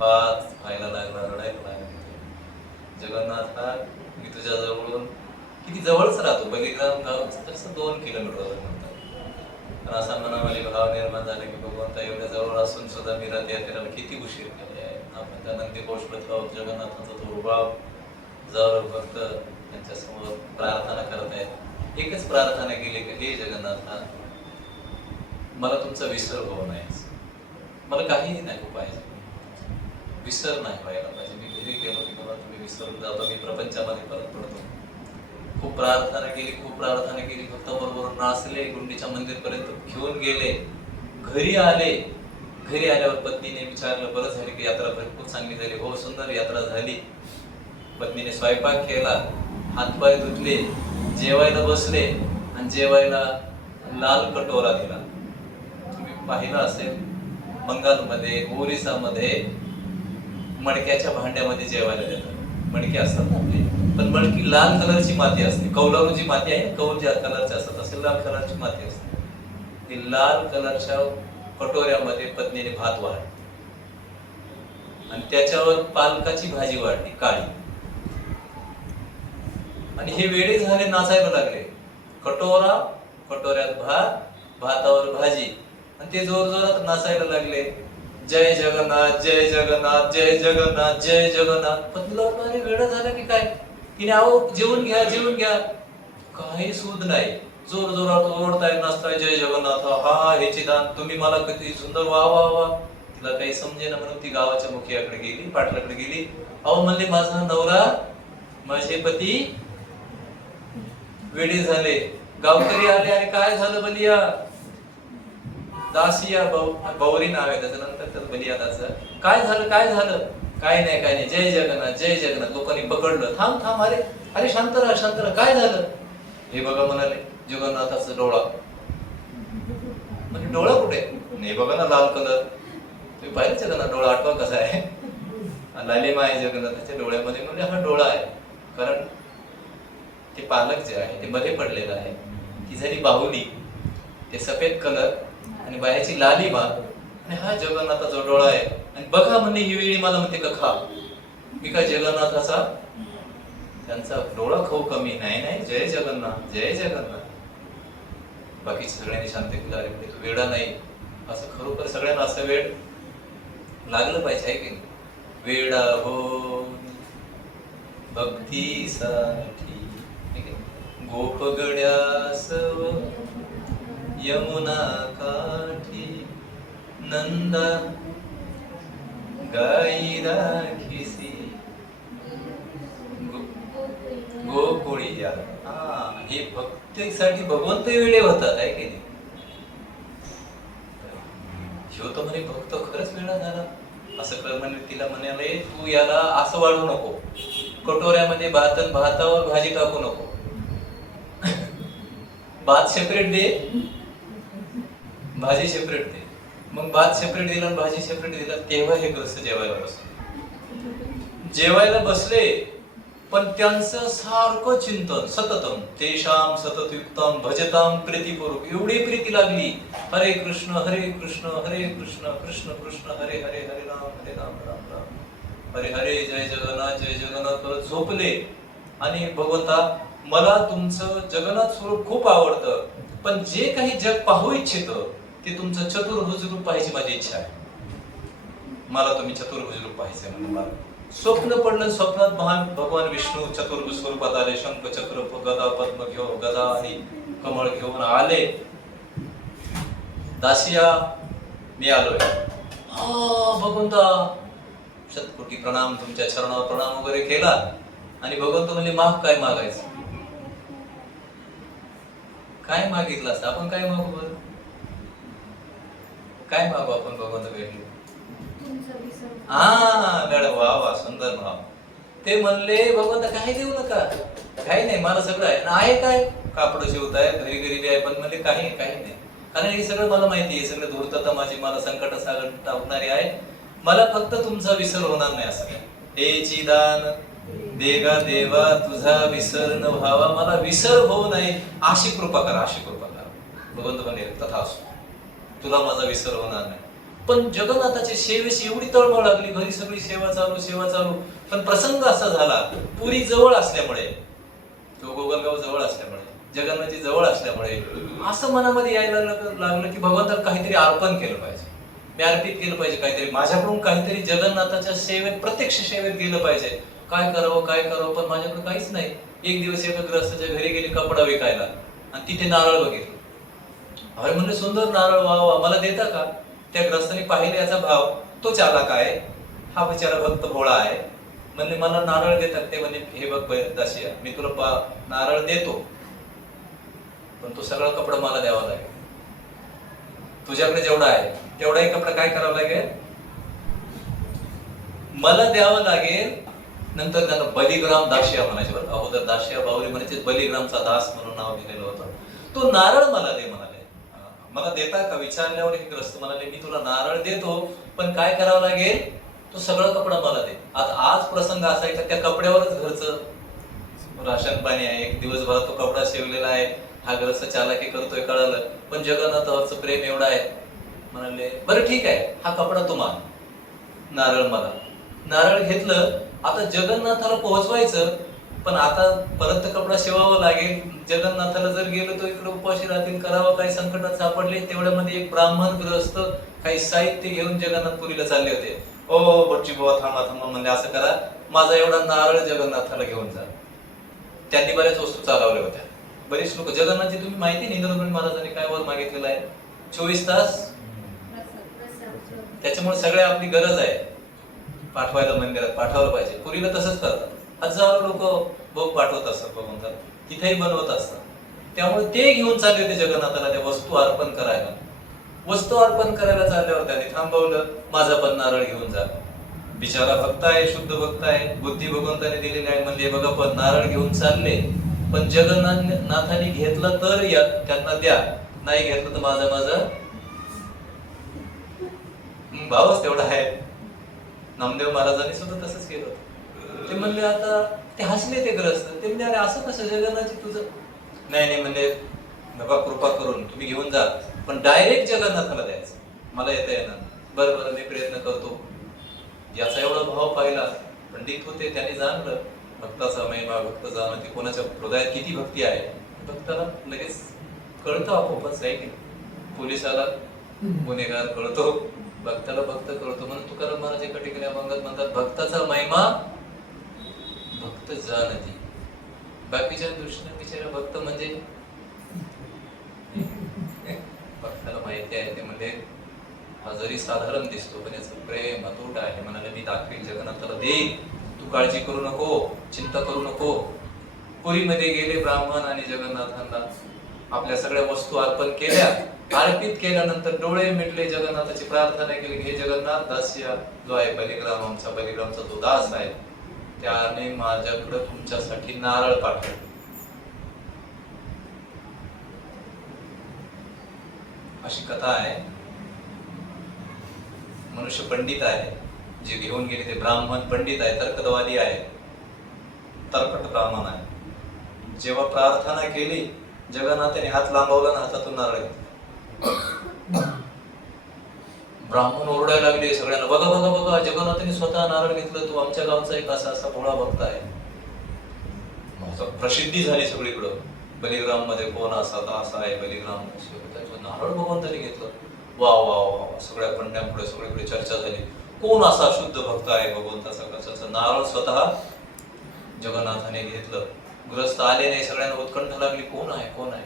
पाच व्हायला लागला, रडायला लागला. जगन्नाथा, मी तुझ्या जवळून किती जवळच राहतो, बलिग्राम गाव तसं 2 किलोमीटर म्हणतात, पण असा मनामध्ये भाव निर्माण झाला की भगवंता एवढ्या जवळ असून सुद्धा मी रथयात्रेला किती उशीर केले आहे. आपण त्या नंदी घोष रथावर जगन्नाथाचा तो रुबाब, जवळ भक्त त्यांच्या समोर प्रार्थना करत आहेत. एकच प्रार्थना केली की हे जगन्नाथा, मला तुमचा विसर होऊ नये, मला काहीही नाही पाहिजे, विसर नाही व्हायला पाहिजे. मी घरी गेलो की मला तुम्ही विसरून जातो, मी प्रपंचामध्ये परत पडतो. खूप प्रार्थना केली, खूप प्रार्थना केली, भक्त बरोबर नाचले, गुंडीच्या मंदिरपर्यंत घेऊन गेले. घरी आले, घरी आल्यावर पत्नीने विचारलं, बरं झाली की यात्रा भरपूर चांगली झाली? हो, सुंदर यात्रा झाली. पत्नीने स्वयंपाक केला, हातपाय धुतले, जेवायला बसले, आणि जेवायला लाल कटोरा दिला. तुम्ही पाहिलं असेल बंगालमध्ये, ओरिसामध्ये मडक्याच्या भांड्यामध्ये जेवायला देतात. मडके असतात ना आपले, पण मडकी लाल कलरची माती असते. कौलारू जी माती आहे, कौल ज्या कलरची असतात, असे लाल कलरची माती असते. ती लाल कलरच्या कटोऱ्यामध्ये पत्नीने भात वाढला, आणि त्याच्यावर पालकाची भाजी वाढली काळी, आणि हे वेडे झाले, नाचायला लागले. कटोरा, कटोऱ्यात भात, भातावर भाजी, आणि ते जोर जोरात नाचायला लागले, जय जगन्नाथ, जय जगन्नाथ, जय जगन्नाथ, जय जगन्नाथ. पत्नीला अरे वेडा झाला की काय? तिने अहो जेवून घ्या, जेवून घ्या, काही सूद नाही. जोर जोरात ओरडताय, नाचताय, जय जगन्नाथ, हा हेचे दान, तुम्ही मला किती सुंदर, वा वा वा. तिला काही समजेना म्हणून ती गावाच्या मुखियाकडे गेली, पाटलाकडे गेली. अहो म्हणले, माझा नवरा, माझे पती वेडे झाले. गावकरी आले, आणि काय झालं बलिया? दासिया बौरी नाव आहे त्याचं, नंतर त्याचं बलियादाचं. काय झालं, काय झालं? काय नाही, काय नाही, जय जगन्नाथ, जय जगन्नाथ. लोकांनी पकडलं, थांब थांब, अरे अरे शांत राहा, शांत राहा, काय झालं? हे बघा म्हणाले, जगन्नाथाचा डोळा. म्हणजे डोळा कुठे? नाही बघा ना, लाल कलर. तुम्ही पाहिलं जगन्नाथ डोळा, आठवा कसा आहे? लालिमा आहे जगन्नाथाच्या डोळ्यामध्ये, म्हणजे हा डोळा आहे. कारण ते पालक जे आहे ते मध्ये पडलेलं आहे. ती झाली बाहुली, ते सफेद कलर, आणि बाहेरची लालिमा, आणि हा जगन्नाथाचा डोळा आहे. आणि बघा म्हणले ही वेळी मला म्हणते का खा. मी काय जगन्नाथाचा त्यांचा डोळा खाऊ कमी नाही. नाही, जय जगन्नाथ, जय जगन्नाथ. बाकी सगळ्यांनी शांत केलं. अरे तू वेडा नाही. असं खरोखर सगळ्यांना असं वेळ लागलं पाहिजे आहे की नाही. वेडा हो भक्तीसाठी गोपगड्यासव यमुना काठी नंदा गाई राखीसी गोकुळिया. हे भक्तीसाठी भगवंत वेळे होतात आहे की नाही. ह्यो तो म्हणे भक्त खरंच वेळा झाला. असं कर म्हणे तिला म्हणाले तू याला असं वाढवू नको. कटोऱ्यामध्ये भातावर भाजी टाकू नको. भात सेपरेट दे, भाजी सेपरेट दे. मग भात सेपरेट दिला आणि भाजी सेपरेट दिला. तेव्हा हे ग्रस्त जेवायला बसले. जेवायला बसले पण त्यांचं सारखं चिंतन सततम तेषाम सततयुक्तम भजताम प्रीतिपूर्वक. एवढी प्रीती लागली. हरे कृष्ण हरे कृष्ण हरे कृष्ण कृष्ण कृष्ण हरे हरे हरे राम राम राम हरे हरे जय जगन्नाथ करत झोपले. आणि भगवंता मला तुमचं जगन्नाथ स्वरूप खूप आवडतं, पण जे काही जग पाहू इच्छित ते तुमचं चतुर्भुज रूप पाहायची माझी इच्छा आहे. मला तुम्ही चतुर्भुज रूप पाहायचंय म्हणून मला स्वप्न पडलं. स्वप्नात महान भगवान विष्णू चतुर्भुज स्वरूपात आले. शंख चक्र गदा पद्म घेऊन गदा आणि कमळ घेऊन आले. दासिया मी आलोय. भगवंता शतकोटी प्रणाम. तुमच्या चरणावर प्रणाम वगैरे केला. आणि भगवंत म्हणले माग काय मागायचं. काय मागितलं असतं आपण. काय मागू बरं. काय मागू आपण भगवंत भेटलो. मॅडम वा वा सुंदर भाव. ते म्हणले भगवंत काही देऊ नका. काही नाही मला सगळं आहे. आहे काय कापड शिवताय घरी गरीबी आहे. पण म्हणजे काही नाही. कारण हे सगळं मला माहिती आहे. सगळं धूर्तता माझी मला संकट सागर टाकणारी आहे. मला फक्त तुमचा विसर होणार नाही. असं हे चिदान देगा देवा तुझा विसर न व्हावा. मला विसर होऊ नये अशी कृपा करा. अशी कृपा करा. भगवंत म्हणे तथा असो. तुला माझा विसर होणार नाही. पण जगन्नाथाच्या सेवेची एवढी तळमळ लागली. घरी सगळी सेवा चालू. पण प्रसंग असा झाला पुरी जवळ असल्यामुळे, तो गोगलगाव जवळ असल्यामुळे, जगन्नाथची जवळ असल्यामुळे असं मनामध्ये यायला लागलं की भगवंताला काहीतरी अर्पण केलं पाहिजे. मी अर्पित केलं पाहिजे काहीतरी. माझ्याकडून काहीतरी जगन्नाथाच्या सेवेत प्रत्यक्ष सेवेत गेलं पाहिजे. काय करावं पण माझ्याकडे काहीच नाही. एक दिवस एका ग्रस्ताच्या घरी गेली कपडा विकायला आणि तिथे नारळ बघितलं. अरे म्हणले सुंदर नारळ वा मला देता का. त्या ग्रस्ताने पाहिले याचा भाव. तो चालाक आहे. हा बिचारा भक्त भोळा आहे. म्हणले मला नारळ देतात. ते म्हणे हे बघ दासिया मी तुला नारळ देतो, पण तो सगळा कपडा मला द्यावा लागेल. तुझ्याकडे जेवढा आहे तेवढाही कपडा काय करावा लागेल मला द्यावं लागेल. नंतर त्यांना बलिग्राम दासिया म्हणायचे. बरं अगोदर दासिया बावरी म्हणायचे. बलिग्रामचा दास म्हणून नाव दिलेलं होतं. तो नारळ मला दे म्हणाले. मला देता का विचारल्यावर एक ग्रस्त म्हणाले मी तुला नारळ देतो, पण काय करावं लागेल तो सगळा कपडा मला दे. आता आज प्रसंग असा आहे का त्या कपड्यावरच घरचं राशन पाणी आहे. एक दिवसभरात तो कपडा शिवलेला आहे. हा ग्रस्त चालाकी करतोय कळालं, पण जगन्नाथावरचं प्रेम एवढं आहे. म्हणाले बरं ठीक आहे हा कपडा तुम्हाला, नारळ मला. नारळ घेतलं. आता जगन्नाथाला पोहोचवायचं, पण आता परत कपडा शिवावा लागेल. जगन्नाथाला जर गेलो तर इकडे उपाशी राहतील. करावं काही संकटात सापडले. तेवढ्यामध्ये एक ब्राह्मण ग्रस्त काही साहित्य घेऊन जगन्नाथपुरीला चालले होते. ओ बच्ची बाबा थांबा म्हणले असं करा माझा एवढा नारळ जगन्नाथाला घेऊन जा. त्यांनी बऱ्याच वस्तू चालवल्या होत्या. बरेच लोक जगन्नाथची तुम्ही माहिती निंद्रमणी महाराजांनी काय वर मागितलेलं आहे 24 तास. त्याच्यामुळे सगळे आपली गरज आहे पाठवायला. मंदिरात पाठवलं पाहिजे. पुरीला तसंच करतात. हजारो लोक भोग पाठवत असतात भगवंताला. तिथेही बनवत असतात. त्यामुळे ते घेऊन चालले होते जगन्नाथाला त्या वस्तू अर्पण करायला. वस्तू अर्पण करायला चालल्यावर त्यांनी थांबवलं. माझा पण नारळ घेऊन जा. बिचारा भक्त आहे, शुद्ध भक्त आहे. बुद्धी भगवंताने दिलेली आहे. म्हणजे बघा पण नारळ घेऊन चालले. पण जगन्नाथाने घेतलं तर त्यांना द्या, नाही घेतलं तर माझा भावच तेवढा आहे. नामदेव महाराजांनी सुद्धा तसंच केलं. ते म्हणले आता ते हसले ते ग्रस्त. ते म्हणजे अरे असं कसं जगन्नाथची तुझं. नाही म्हणजे नका कृपा करून तुम्ही घेऊन जा, पण डायरेक्ट जगन्नाथाला द्यायचं. मला येता येणार. बरं बरं मी प्रयत्न करतो. याचा एवढा भाव पाहिला, पंडित होते, त्यांनी जाणलं भक्ताचा महिमा, भक्त जाणं ते कोणाच्या हृदयात किती भक्ती आहे भक्ताला लगेच कळतं आपोआपच आहे की. पोलिसाला गुन्हेगार कळतो, भक्ताला भक्त कळतो. म्हणून तुकाराम महाराज एका ठिकाणी अभंगात म्हणतात, भक्ताचा महिमा भक्त जाणती. बाकीच्या दृष्टीने बिचारा भक्त म्हणजे भक्ताला माहिती आहे ते म्हणजे हा जरी साधारण दिसतो पण याचं प्रेम अतूट आहे. म्हणाले मी दाखवेल जगन्नाथाला देईल, तू काळजी करू नको, चिंता करू नको. पुरीमध्ये गेले ब्राह्मण आणि जगन्नाथांना आपल्या सगळ्या वस्तू अर्पण केल्या. अर्पित केल्यानंतर डोळे मिटले, जगन्नाथाची प्रार्थना केली, हे जगन्नाथ दास्य जो आहे बलिग्राम, आमचा बलिग्रामचा जो दास आहे, त्याने माझ्याकडे तुमच्यासाठी नारळ पाठवले. अशी कथा आहे. मनुष्य पंडित आहे, जे घेऊन गेले ते ब्राह्मण पंडित आहे, तर्कवादी आहे, तर्कट ब्राह्मण आहे. जेव्हा प्रार्थना केली जगन्नाथाने हात लांबवला ना, हातातून नारळ घेतला. ब्राह्मण ओरडायला लागले सगळ्यांना, बघा बघा बघा जगन्नाथाने स्वतः नारळ घेतलं, तू आमच्या गावचा एक असा असा भोळा भक्त आहे. प्रसिद्धी झाली सगळीकडं, बलिग्राम मध्ये कोण असा असा आहे बलिग्राम, त्याचं नारळ भगवंताने घेतलं. वा वा वा, सगळ्या पंड्यांपुढे सगळीकडे चर्चा झाली, कोण असा शुद्ध भक्त आहे भगवंताचा, कशाचा नारळ स्वतः जगन्नाथाने घेतलं. ग्रस्त आले नाही, सगळ्यांना उत्कंठ लागली, कोण आहे कोण आहे.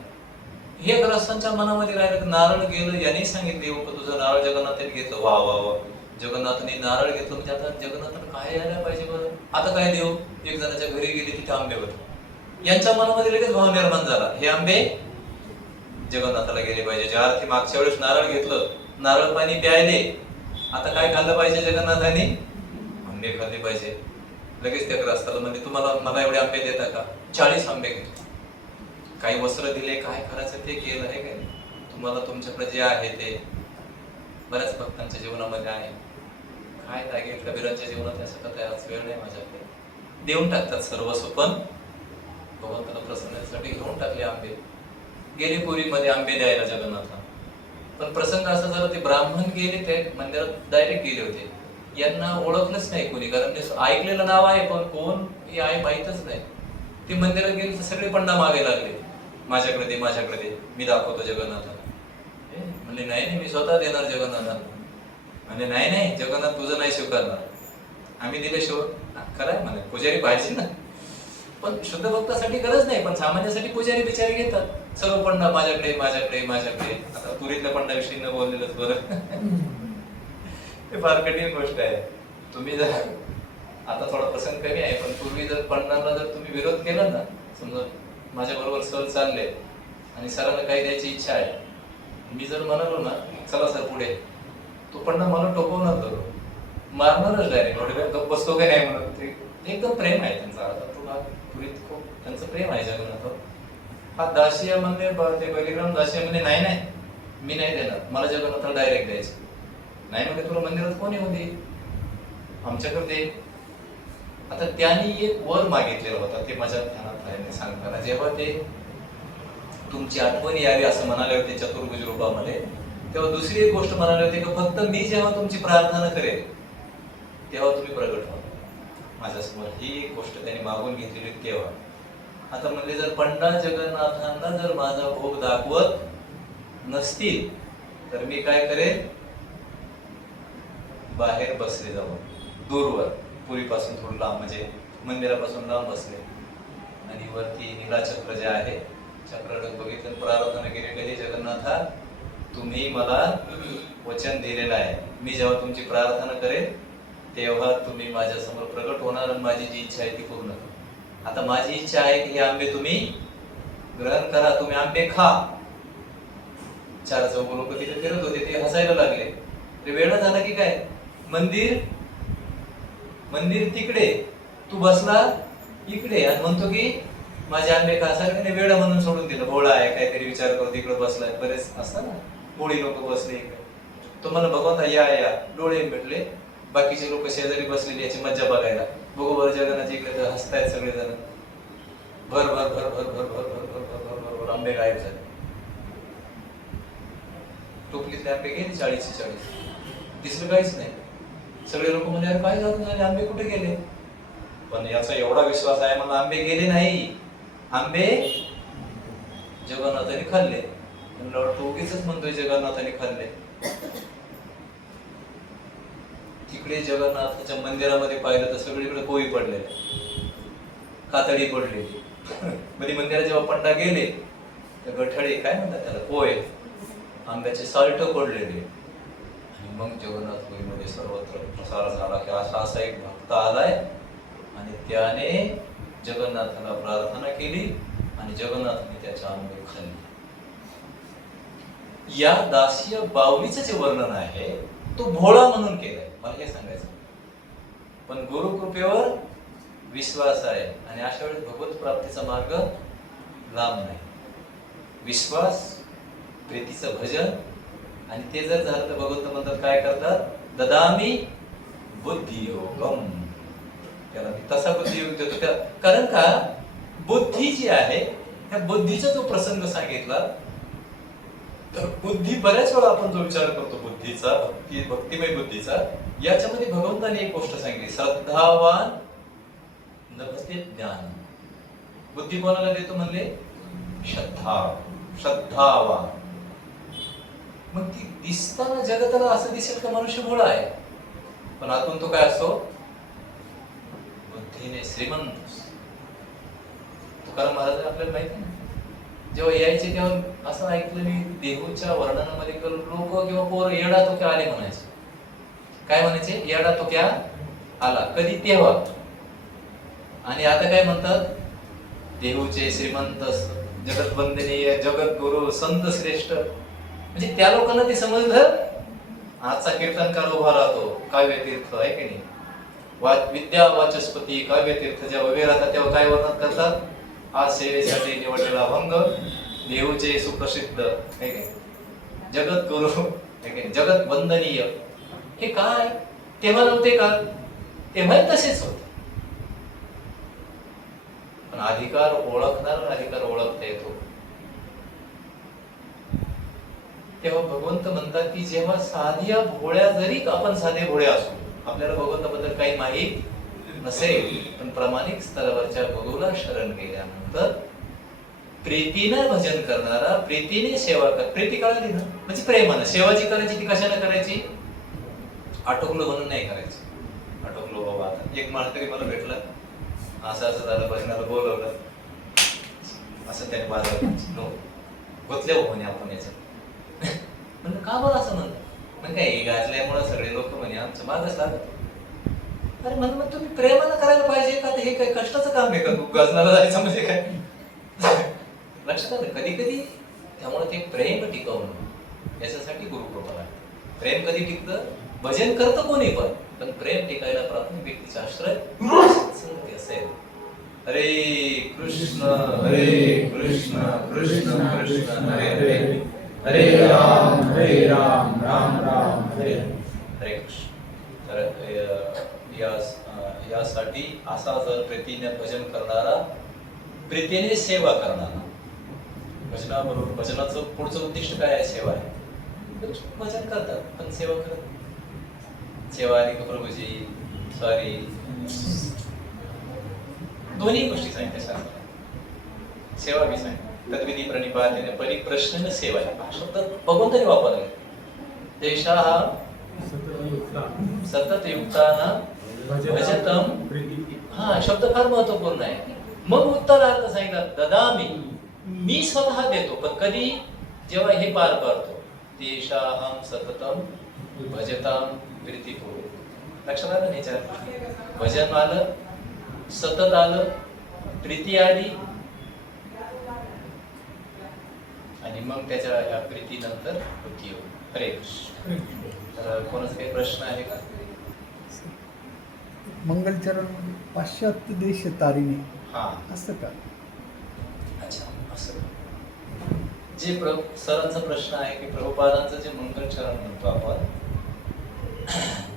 हे ग्रस्तांच्या मनामध्ये राहिलं, नारळ गेलं, यांनी सांगितले तुझं नारळ जगन्नाथाने घेतलं. वा वा वा, जगन्नाथाने नारळ घेतलं म्हणजे आता जगन्नाथाला काय यायला पाहिजे बरं, आता काय देऊ. एक जणाच्या घरी गेले, तिथे आंबे होते. यांच्या मनामध्ये लगेच भाव निर्माण झाला, हे आंबे जगन्नाथाला गेले पाहिजे. ज्या अर्थी मागच्या वेळेस नारळ घेतलं, नारळ पाणी प्यायले, आता काय खाल्लं पाहिजे जगन्नाथाने, आंबे खाल्ले पाहिजे. लगेच त्या ग्रस्ताला म्हणजे तुम्हाला मला एवढे आंबे देता का, 40 आंबे घेतले. काही वस्त्र दिले, काय करायचं ते केलं आहे काय. तुम्हाला तुमच्याकडे जे आहे ते बऱ्याच भक्तांच्या जीवनामध्ये आहे. काय लागेल कबीरांच्या जीवनात असं कथा आज वेळ नाही माझ्याकडे. देऊन टाकतात सर्वस्व, पण भगवंताला प्रसन्नतेसाठी घेऊन टाकले आंबे. गेले पुरीमध्ये आंबे द्यायला जगन्नाथाला. पण प्रसंग असा झाला, ते ब्राह्मण गेले, ते मंदिरात डायरेक्ट गेले होते. यांना ओळखलंच नाही कोणी, कारण ते ऐकलेलं नाव आहे पण कोण हे आहे माहीतच नाही. ते मंदिरात गेले तर सगळे पंडा मागे लागले, माझ्याकडे दे माझ्याकडे दे, मी दाखवतो जगन्नाथाला. म्हणजे नाही नाही मी स्वतः देणार जगन्नाथाला. म्हणजे नाही नाही जगन्नाथ तुझं नाही स्वीकारणार, आम्ही दिल्याशिवाय खरं आहे म्हणे. पुजारी पाहिजे ना, पण शुद्ध भक्तासाठी गरज नाही, पण सामान्यासाठी पुजारी बिचारी घेतात. सर्व पंडा माझ्याकडे माझ्याकडे माझ्याकडे. आता पुरीतल्या पंडाविषयी न बोललेलंच बरं. हे फार कठीण गोष्ट आहे. तुम्ही जर आता थोडा प्रसंग कमी आहे, पण पूर्वी जर पंडांना जर तुम्ही विरोध केला ना, समजा माझ्या बरोबर सर चालले आणि सरांना काही द्यायची इच्छा आहे, मी जर म्हणालो ना चला सर पुढे, तो पंडा मला टोकवणार, धरून मारणारच डायरेक्ट. गप्प बसतो काही नाही म्हणत. ते एकदम प्रेम आहे त्यांचा. पुरीत खूप त्यांचं प्रेम आहे जगन्नाथ. हा दासिया म्हणले, ते बलिग्राम दासिया म्हणले नाही नाही मी नाही देणार, मला जगन्नाथाला डायरेक्ट द्यायचं. नाही म्हणजे तुला मंदिरात कोण येऊ दे, आमच्याकडे दे. आता त्यांनी एक वर मागितलेला होता, ते माझ्या ध्यानात आहे सांगताना. जेव्हा ते तुमची आठवण यावी असं म्हणाले होते चतुर्भुज रूपामध्ये, तेव्हा दुसरी एक गोष्ट म्हणाले होते की फक्त मी जेव्हा तुमची प्रार्थना करेन तेव्हा तुम्ही प्रगट व्हा माझ्यासमोर. ही एक गोष्ट त्यांनी मागून घेतलेली तेव्हा. आता म्हणजे जर पंडा जगन्नाथांना जर माझा भोग दाखवत नसतील तर मी काय करेन, बाहेर बसले जाऊन दूरवर, पुरीपासून थोडं लांब, म्हणजे मंदिरापासून लांब बसले आणि वरती नीलाचक्र जे आहे चक्राकडे बघितलं, प्रार्थना केली, जगन्नाथा तुम्ही मला वचन दिलेलं आहे, मी जेव्हा तुमची प्रार्थना करेन तेव्हा तुम्ही माझ्या समोर प्रगट होणार आणि माझी जी इच्छा आहे ती पूर्ण करा. आता माझी इच्छा आहे की हे आंबे तुम्ही ग्रहण करा, तुम्ही आंबे खा. 4 लोक तिथे फिरत होते, ते हसायला लागले. ते वेळ झाला की काय, मंदिर तिकडे, तू बसला इकडे आणि म्हणतो की माझे आंबे खा. सारखे वेळ म्हणून सोडून दिलं. भोळा आहे, काहीतरी विचार करतो, इकडे बसलाय. बरेच असतात ना भोळी लोक बसले इकडे. तुम्हाला भगवंता या डोळे भेटले, बाकीचे लोक शेजारी बसलेली याची मज्जा बघायला. बघू बरं जगन्नाथ इकडे हसतायत सगळेजण. भर भर भर भर भर भर भर भर भर भर भर आंबे गायब झाले. टोपलीतले आंबे गेले 40 चे 40. दिसलं काहीच नाही. सगळे लोक म्हणजे अरे काय झालं झाले, आंबे कुठे गेले? पण याचा एवढा विश्वास आहे मला, आंबे गेले नाही, आंबे जगन्नाथाने खाल्ले. मला वाटतं उगीच म्हणतोय जगन्नाथाने खाल्ले. तिकडे जगन्नाथाच्या मंदिरामध्ये पाहिलं तर सगळीकडे कोळी पडलेले, कातडी पडलेली. मध्ये मंदिरात जेव्हा पंडा गेले तर गठाळे काय म्हणतात त्याला, पोय, आंब्याचे साल्ट पडलेले. आणि मग जगन्नाथ पुरीमध्ये सर्वत्र प्रसार झाला की असा एक भक्त आलाय आणि त्याने जगन्नाथाला प्रार्थना केली आणि जगन्नाथाने त्याचे आंबे खाल्ले. या दासीय बावलीचं जे वर्णन आहे तो भोळा म्हणून केलंय, मला हे सांगायचं. पण गुरुकृपेवर विश्वास आहे आणि अशा वेळेस भगवत प्राप्तीचा मार्ग लांब नाही. विश्वास, प्रीतीचं भजन, आणि ते जर झालं तर भगवंत म्हणतात काय करतात, ददामी बुद्धियोगम. त्याला मी तसा बुद्धियोग देतो. कारण का बुद्धी जी आहे त्या बुद्धीचा जो प्रसंग सांगितला, तर बुद्धी बऱ्याच वेळा आपण जो विचार करतो बुद्धीचा, भक्तिमय बुद्धीचा, याच्यामध्ये भगवंताने एक गोष्ट सांगितली, श्रद्धावान लभते ज्ञान. बुद्धी कोणाला देतो म्हणले, श्रद्धावान. मग ती दिसताना जगताला असं दिसेल का मनुष्य भोळा आहे, पण आतून तो काय असतो, बुद्धीने श्रीमंत. तुकाराम महाराज आपल्याला माहिती ना, जेव्हा यायचे तेव्हा असं ऐकलं मी देहूच्या वर्णनामध्ये लोक किंवा पोर येडा तो क्या आले म्हणायचे. काय म्हणायचे, येडा तो क्या आला, कधी तेव्हा. आणि आता काय म्हणतात, देहूचे श्रीमंत, जगतवंदनीय, जगद्गुरु, संत श्रेष्ठ. म्हणजे त्या लोकांना ते समजलं. आजचा कीर्तनकार उभा राहतो, काव्य तीर्थ आहे की नाही, विद्या वाचस्पती काव्य तीर्थ जेव्हा उभे राहतात तेव्हा काय वर्णन करतात, आज सेवेसाठी निवडलेला अभंग, देहूचे सुप्रसिद्ध जगद्गुरु, जगत वंदनीय. हे काय तेव्हा नव्हते का, तेव्हा तसेच होते. पण अधिकार ओळखणार, अधिकार ओळखता येतो. तेव्हा भगवंत म्हणतात की जेव्हा साध्या भोळ्या, जरी आपण साधे भोळे असू, आपल्याला भगवंताबद्दल काही माहीत नसेल, पण प्रामाणिक स्तरावरच्या गुरुला शरण गेल्यानंतर प्रीतीने भजन करणारा, प्रीतीने सेवा कर, प्रीती कळाली ना, म्हणजे प्रेमानं सेवा जी करायची ती कशाने करायची, आटोकलो म्हणून नाही करायची. आटोकलो बाबा, आता एक माणतरी मला भेटला, असं असं झालं, भजनाला बोलवलं, असं त्याने बाजारात गोतले हो म्हणे आपण याच्यात. म्हणलं का बरं असं म्हणलं, मग काय गाजल्यामुळे सगळे लोक म्हणे आमचं मागच लागत. अरे म्हणलं मग तुम्ही प्रेमानं करायला पाहिजे का, हे काय कष्टाचं काम आहे का, तू गाजनाला जायचं म्हणजे काय. लक्षात आलं कधी कधी. त्यामुळे ते प्रेम टिकवणं याच्यासाठी गुरुकृपा लागते. प्रेम कधी टिकतं, भजन करतं कोणी पण प्रेम टिकायला प्राथमिक व्यक्तीचा आश्रय संगती असेल. हरे कृष्ण कृष्ण कृष्ण कृष्ण हरे हरे, हरे राम राम राम हरे हरे कृष्ण. तर यासाठी असा जर प्रीतीने भजन करणारा, प्रीतीने सेवा करणारा, भजनाबरोबर भजनाचं पुढचं उद्दिष्ट काय आहे, सेवा आहे. भजन करतात पण सेवा करत, सेवा आणि प्रभूजी सॉरी दोन्ही गोष्टी सांगितल्या शास्त्रात. सेवा बी सांगितली, तद्विधी प्रणिपातेने परिप्रश्न सेवा हा शब्द भगवंताने वापरला. देशा सतत युक्ताना भजतम, हा शब्द फार महत्वपूर्ण आहे. मग उत्तरार्थ सांगितलं ददामी, मी स्वतः देतो, पण कधी, जेव्हा हे पार पाडतो. तेषाहम सततम भजताम प्रीतिपूर्वक. लक्षात आलं नाही, चार भजन आलं, सतत आलं, प्रीती आली, आणि मग त्याच्या या प्रीतीनंतर बुद्धी होईल. हरे कृष्ण. तर कोणाचा काही प्रश्न आहे का? मंगलचरण पाश्चात्य देश तारिणी हा असं का? अच्छा, असं जे सरांचा प्रश्न आहे की प्रभुपादांचं जे मंगलचरण म्हणतो आपण,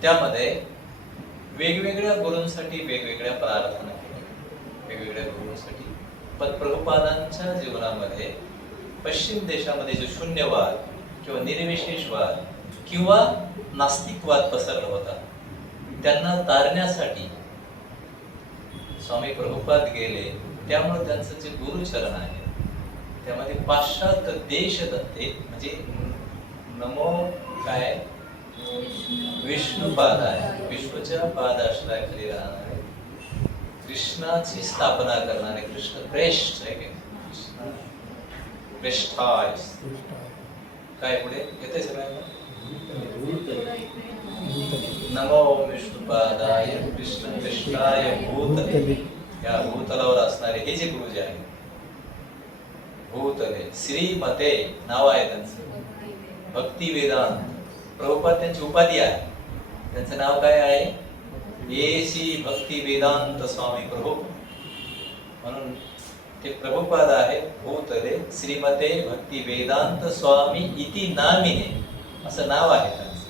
त्यामध्ये वेगवेगळ्या गुरूंसाठी वेगवेगळ्या प्रार्थना केल्या, वेगवेगळ्या गुरूंसाठी. पण प्रभुपादांच्या जीवनामध्ये पश्चिम देशामध्ये जो शून्यवाद किंवा निर्विशेषवाद किंवा नास्तिकवाद पसरला होता, त्यांना तारण्यासाठी स्वामी प्रभुपाद गेले. त्यामुळे त्यांचं जे गुरुचरण आहे त्यामध्ये पाश्चात्य देशदत्ते म्हणजे नमो काय विष्णुपाद आहे, विष्णूच्या पादाश्रयाखाली राहणारे, कृष्णाची स्थापना करणारे, कृष्ण प्रेष्ठ आहे की कृष्ण प्रेष्ठाय. काय पुढे येते सगळ्यांना? नमो विष्णुपादाय कृष्ण प्रेष्ठाय भूतले. या भूतलावर असणारे हे जे गुरुजी आहेत, भूतले श्रीमते नाव आहे त्यांचं, भक्ती वेदांत. प्रभुपाद त्यांची उपाधी आहे, त्यांचं नाव काय आहे? येसी भक्ती वेदांत स्वामी प्रभू. म्हणून ते प्रभुपाद आहे. भूतले श्रीमते भक्ती वेदांत स्वामी इति नामिने असं नाव आहे त्यांचं.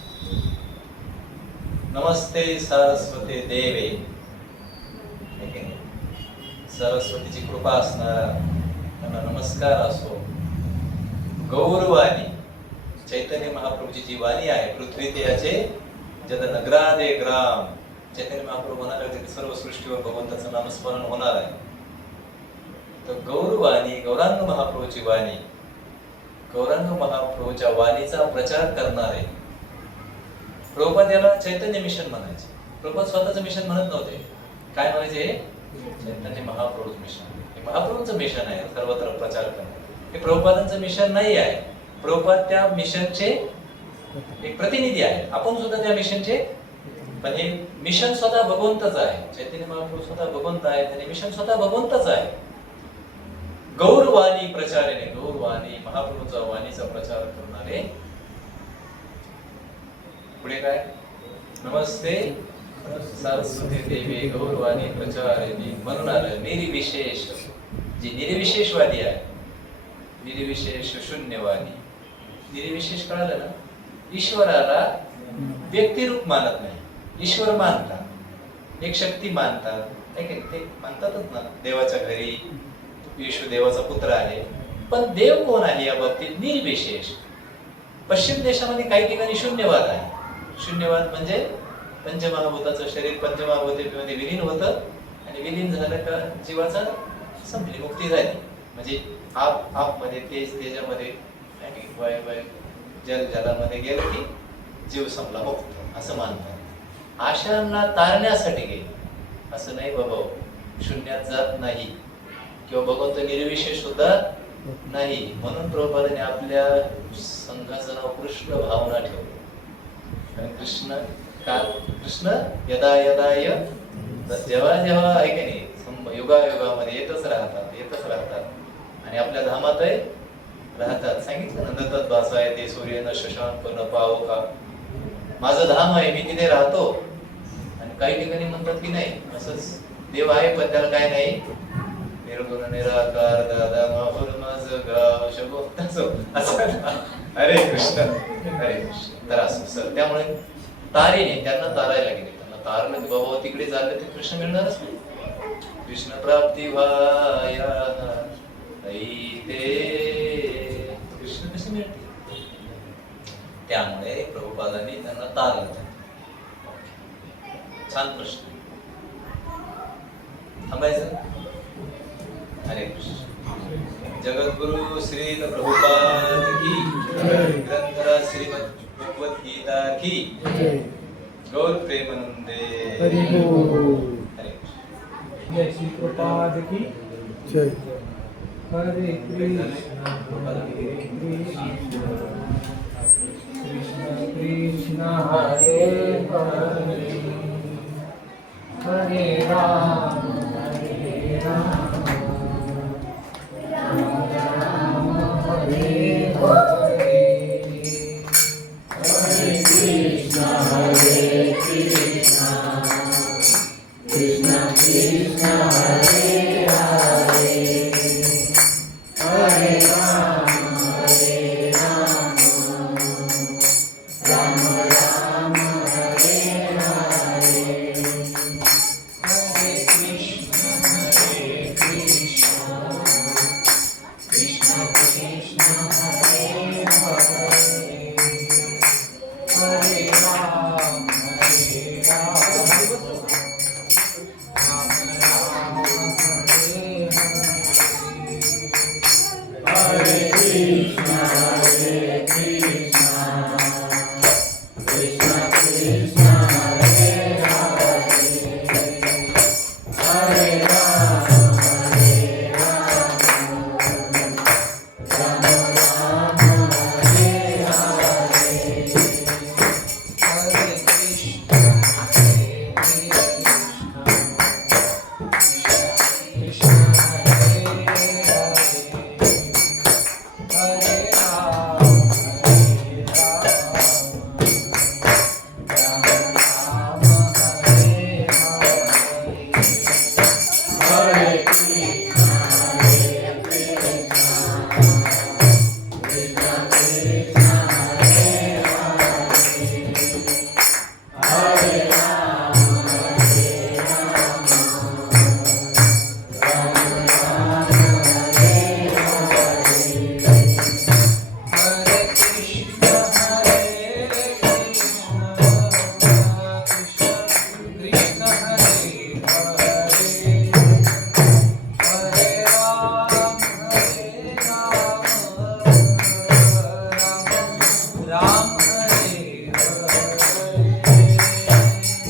नमस्ते सरस्वते देवे. सरस्वतीची कृपा असणार, त्यांना नमस्कार असो. गौरवाणी चैतन्य महाप्रभूची जी वाणी आहे, पृथ्वी त्याचे जत नगरादे ग्राम. चैतन्य महाप्रभू होणार सर्व सृष्टीवर भगवंताचं नामस्मरण होणार आहे. तर गौरवाणी गौरांग महाप्रभूची वाणी, गौरांग महाप्रभूच्या वाणीचा प्रचार करणारे प्रभुपाद याला चैतन्य मिशन म्हणायचे. प्रभुपाद स्वतःचं मिशन म्हणत नव्हते. काय म्हणायचे? चैतन्य महाप्रभूचं मिशन. हे महाप्रभूंचं मिशन आहे सर्वत्र प्रचार करणं. हे प्रभुपादांचं मिशन नाही आहे. प्रभुपाद त्या मिशनचे एक प्रतिनिधी आहे. आपण सुद्धा त्या मिशनचे, पण हे मिशन स्वतः भगवंतच आहे. चैतन्य महाप्रभू स्वतः भगवंत आहे, आणि मिशन स्वतः भगवंतच आहे. गौरवाणी प्रचाराने, गौरवाणी महाप्रभूचा वाणीचा प्रचार करणारे. पुढे काय? नमस्ते सरस्वती देवी गौरवाणी प्रचारिणी. म्हणून आलं निर्विशेष, जी निर्विशेषवादी आहे, निर्विशेष शून्यवादी. निर्विशेष कळालं ना? ईश्वराला व्यक्तिरूप मानत नाही, ईश्वर मानतात, एक शक्ती मानतात. ते मानतातच ना, देवाच्या घरी येशू देवाचा पुत्र आहे. पण देव कोण आहे या बाबतीत? निर्विशेष. पश्चिम देशामध्ये काही ठिकाणी शून्यवाद आहे. शून्यवाद म्हणजे पंचमहाभूताचं शरीर पंचमहाभूतामध्ये विलीन होतं, आणि विलीन झालं का जीवाचा संपली, मुक्ती झाली. म्हणजे आप मध्ये तेज, तेजामध्ये वाय वाय जल जलामध्ये गेलं की जीव संपला, मुक्त असं मानतात. आशांना तारण्यासाठी गेले. असं नाही बाबा, शून्यात जात नाही किंवा भगवंत निर्विशेष सुद्धा नाही. म्हणून प्रभुपादाने आपल्या संघाचं नाव कृष्ण भावना ठेवलं. आणि कृष्ण कृष्ण यदा यदा जेव्हा जेव्हा आहे की नाही, युगायुगामध्ये येतच राहतात आणि आपल्या धामात राहतात. सांगितलं ना, दत्त भासा आहे ते सूर्य न शशांक न पाव का. माझं धाम आहे, मी तिथे राहतो. आणि काही ठिकाणी म्हणतात की नाही, असंच देव आहे पण त्याला काय नाही, निर्गुण निराकार दादा माहुर माझं गाव शगो असं. हरे कृष्ण हरे कृष्ण. तर असं सर, त्यामुळे तारीने त्यांना तारायला गेले. त्यांना तारलं की बाबा तिकडे चालले ते कृष्ण मिळणारच नाही. कृष्ण प्राप्ती व्हाया ते कृष्ण कसे मिळते? त्यामुळे प्रभुपादांनी त्यांना तारलं. छान प्रश्न. थांबायचं. हरे कृष्ण. जगद्गुरु श्री प्रभुपाद की ग्रंथराज श्रीमद भगवत गीता की गौर प्रेमानंदे. हरि बोल. हरे कृष्ण. जय श्री प्रभुपाद की जय. हरे कृष्ण हरे कृष्ण कृष्ण कृष्ण हरे हरे हरे राम हरे राम राम राम हरे हरे हरे कृष्ण कृष्ण कृष्ण हरे हरे हरे राम राम राम हरे हरे हरे कृष्ण कृष्ण कृष्ण कृष्ण हरे Krishna, Hare Krishna, Krishna Krishna, Hare Hare, Hare Rama, Hare Rama, Rama Rama, Hare Hare, Hare Krishna, Hare Krishna, Krishna Hare Hare, Hare Rama, Hare Rama, Rama Rama, Hare Hare.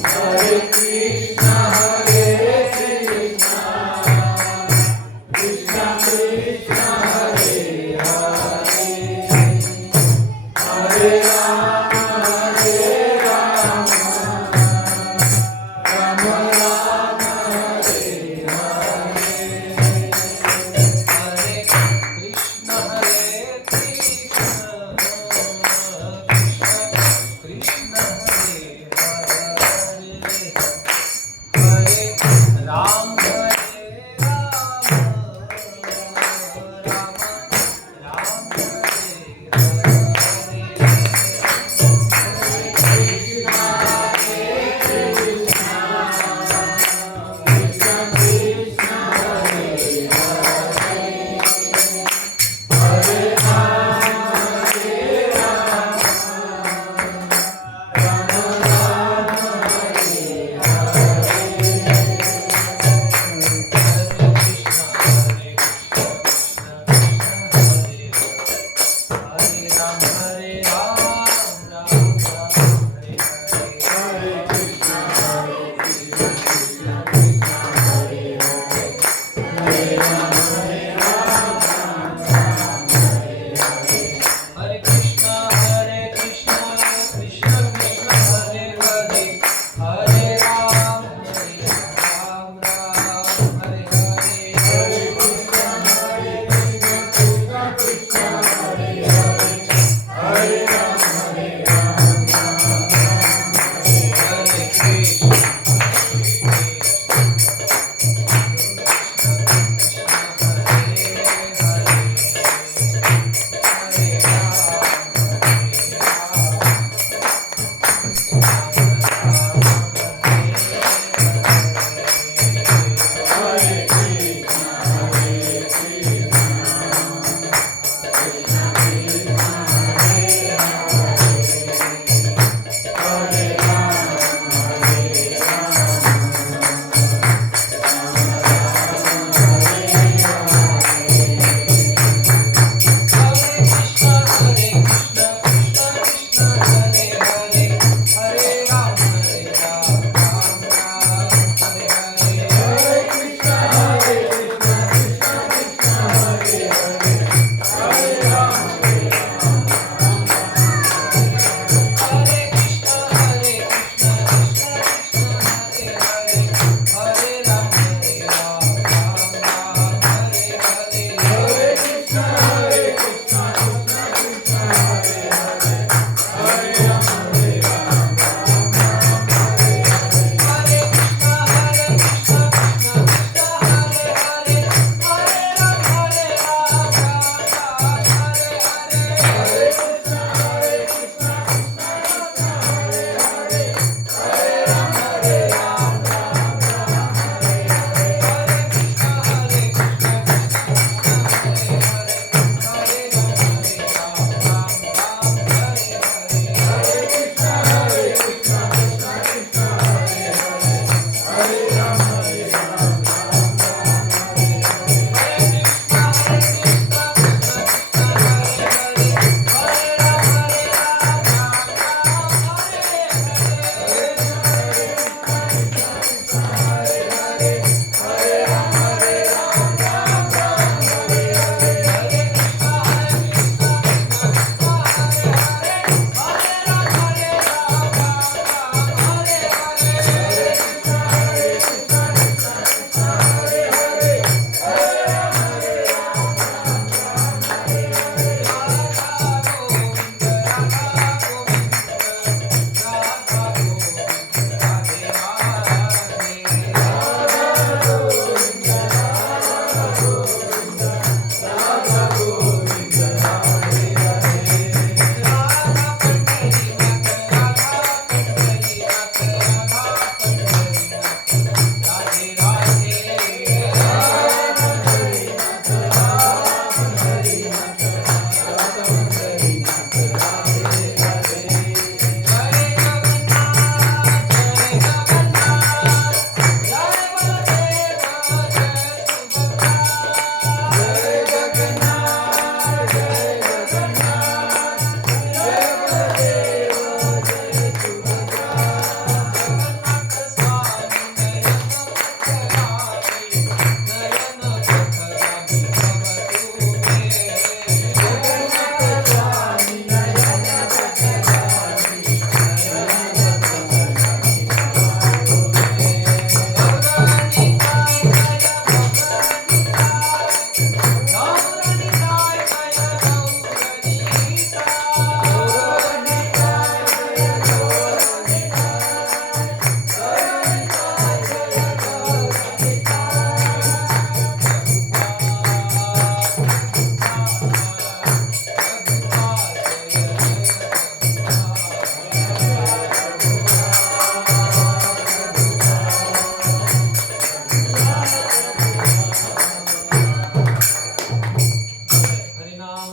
Hare Krishna, Hare Krishna, Krishna Krishna, Hare Hare, Hare Rama, Hare Rama, Rama Rama, Hare Hare. Hare Krishna, Hare Krishna, Krishna Krishna, Hare Hare, Hare Rama, Hare Rama, Rama Hare Hare. Hare Krishna, Hare Krishna, Krishna Krishna, Hare Hare, Hare Rama, Hare Rama, Rama Rama, Hare Hare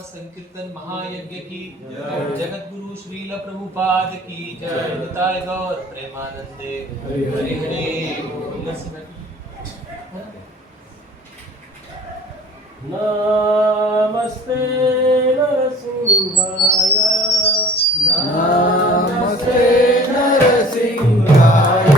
संकीर्तन महायज्ञ की जगत गुरु श्रील प्रभुपाद की जय। निताय गौर प्रेमानंदे हरि हरि। नमस्ते नरसिंहाय नमस्ते नरसिंहाय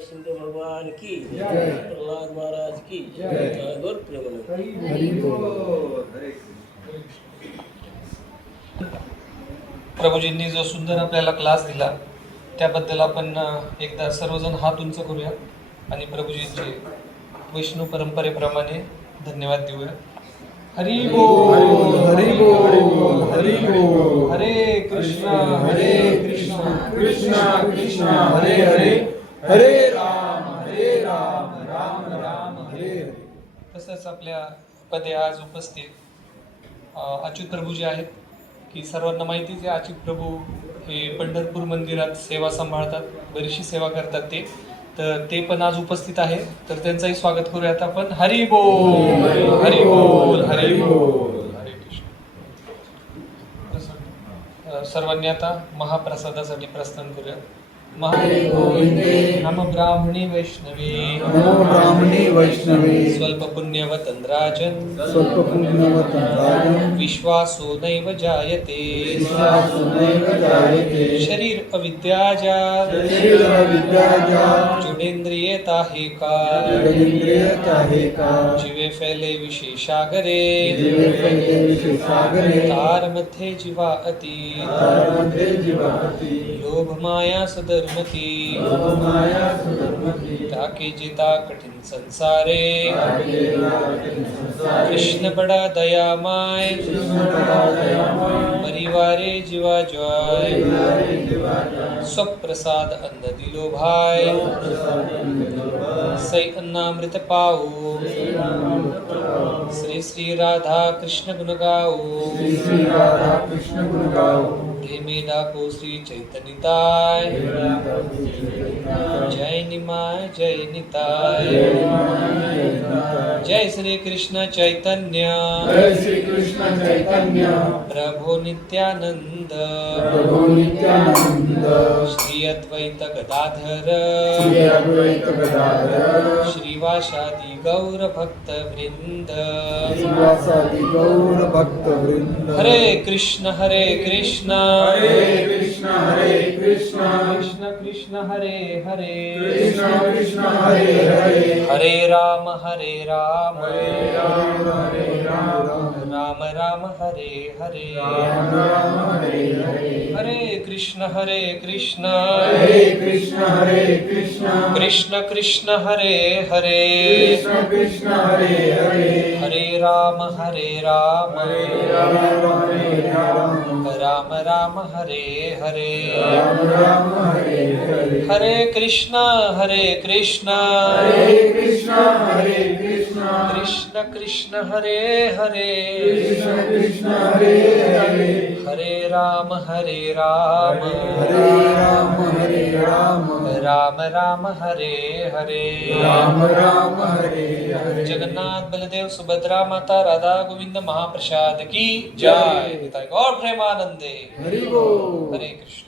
शिंदे भगवान की जय। प्रहलाद महाराज की जय। गौर प्रेमानंद। हरि बोल। प्रभूजींनी जो सुंदर आपल्याला क्लास दिला त्याबद्दल आपण एकदा सर्वजण हात उंच करूया आणि प्रभूजींचे वैष्णव परंपरेप्रमाणे धन्यवाद देऊया। हरि बोल हरि बोल हरि बोल। हरे कृष्णा कृष्णा कृष्णा हरे हरे हरे राम राम राम हरे हरे। तसंच आपल्या पदे आज उपस्थित अच्युत प्रभू जे आहेत की सर्वांना माहितीच आहे अच्युत प्रभू हे पंढरपूर मंदिरात सेवा सांभाळतात, बरीचशी सेवा करतात ते, तर ते पण आज उपस्थित आहे, तर त्यांचंही स्वागत करूयात आपण। हरि बोल हरि बोल हरि बोल हरे कृष्ण। सर्वांनी आता महाप्रसादासाठी प्रस्थान करूया। गोविंदे नम ब्राह्मणे वैष्णवे नमो ब्राह्मणे वैष्णवे स्वल्प पुण्यवतं राजन् स्वल्पपुण्यवतं राजन् विश्वासो नैव जायते विश्वासो नैव जायते शरीर अविद्याजात शरीरविद्याजात जुडेंद्रियता हे का जगेंद्रियता हे का जीवे फैले विशेषागरे जीवे फैले विशेषागरे तार मध्ये जीवा अति तारमध्ये जीवापती लोभ माया सदर्मती लोभमाया सुधर्मती ताके जिता कठिन संसारे संसारे कृष्ण बड़ा दयामय कृष्ण बड़ा दयामय परिवारे जीवा जय स्वप्रसाद अन्न दिलो भाई सै अन्नामृत पाओ श्री श्री राधा कृष्ण गुण गाओ श्री श्री राधा कृष्ण गुण गाओ प्रेमे डाको श्री चैतन्यताय जय निमाय जय निताय जय श्री कृष्ण चैतन्य जय श्री कृष्ण चैतन्य प्रभु नित्यानंद प्रभु नित्यानंद श्री अद्वैत गदाधर श्री अद्वैत गदाधर श्रीवासादि गौर भक्त वृंद श्रीवासादि गौर भक्त वृंद हरे कृष्ण हरे कृष्ण हरे कृष्ण कृष्ण कृष्ण हरे हरे कृष्ण कृष्ण हरे हरे हरे राम हरे राम हरे राम राम राम हरे हरे राम राम हरे हरे हरे कृष्ण हरे कृष्ण हरे कृष्ण कृष्ण कृष्ण हरे हरे कृष्ण कृष्ण हरे हरे हरे राम हरे राम हरे राम हरे राम राम राम हरे हरे राम राम हरे हरे हरे कृष्ण हरे कृष्ण हरे कृष्ण कृष्ण कृष्ण हरे हरे कृष्ण कृष्ण हरे हरे हरे राम हरे राम हरे राम राम राम हरे हरे राम राम हरे हरे जगन्नाथ बलदेव सुभद्रा माता राधा गोविंद महाप्रसाद की जय गौर प्रेमानंदे हरि बोल हरे कृष्ण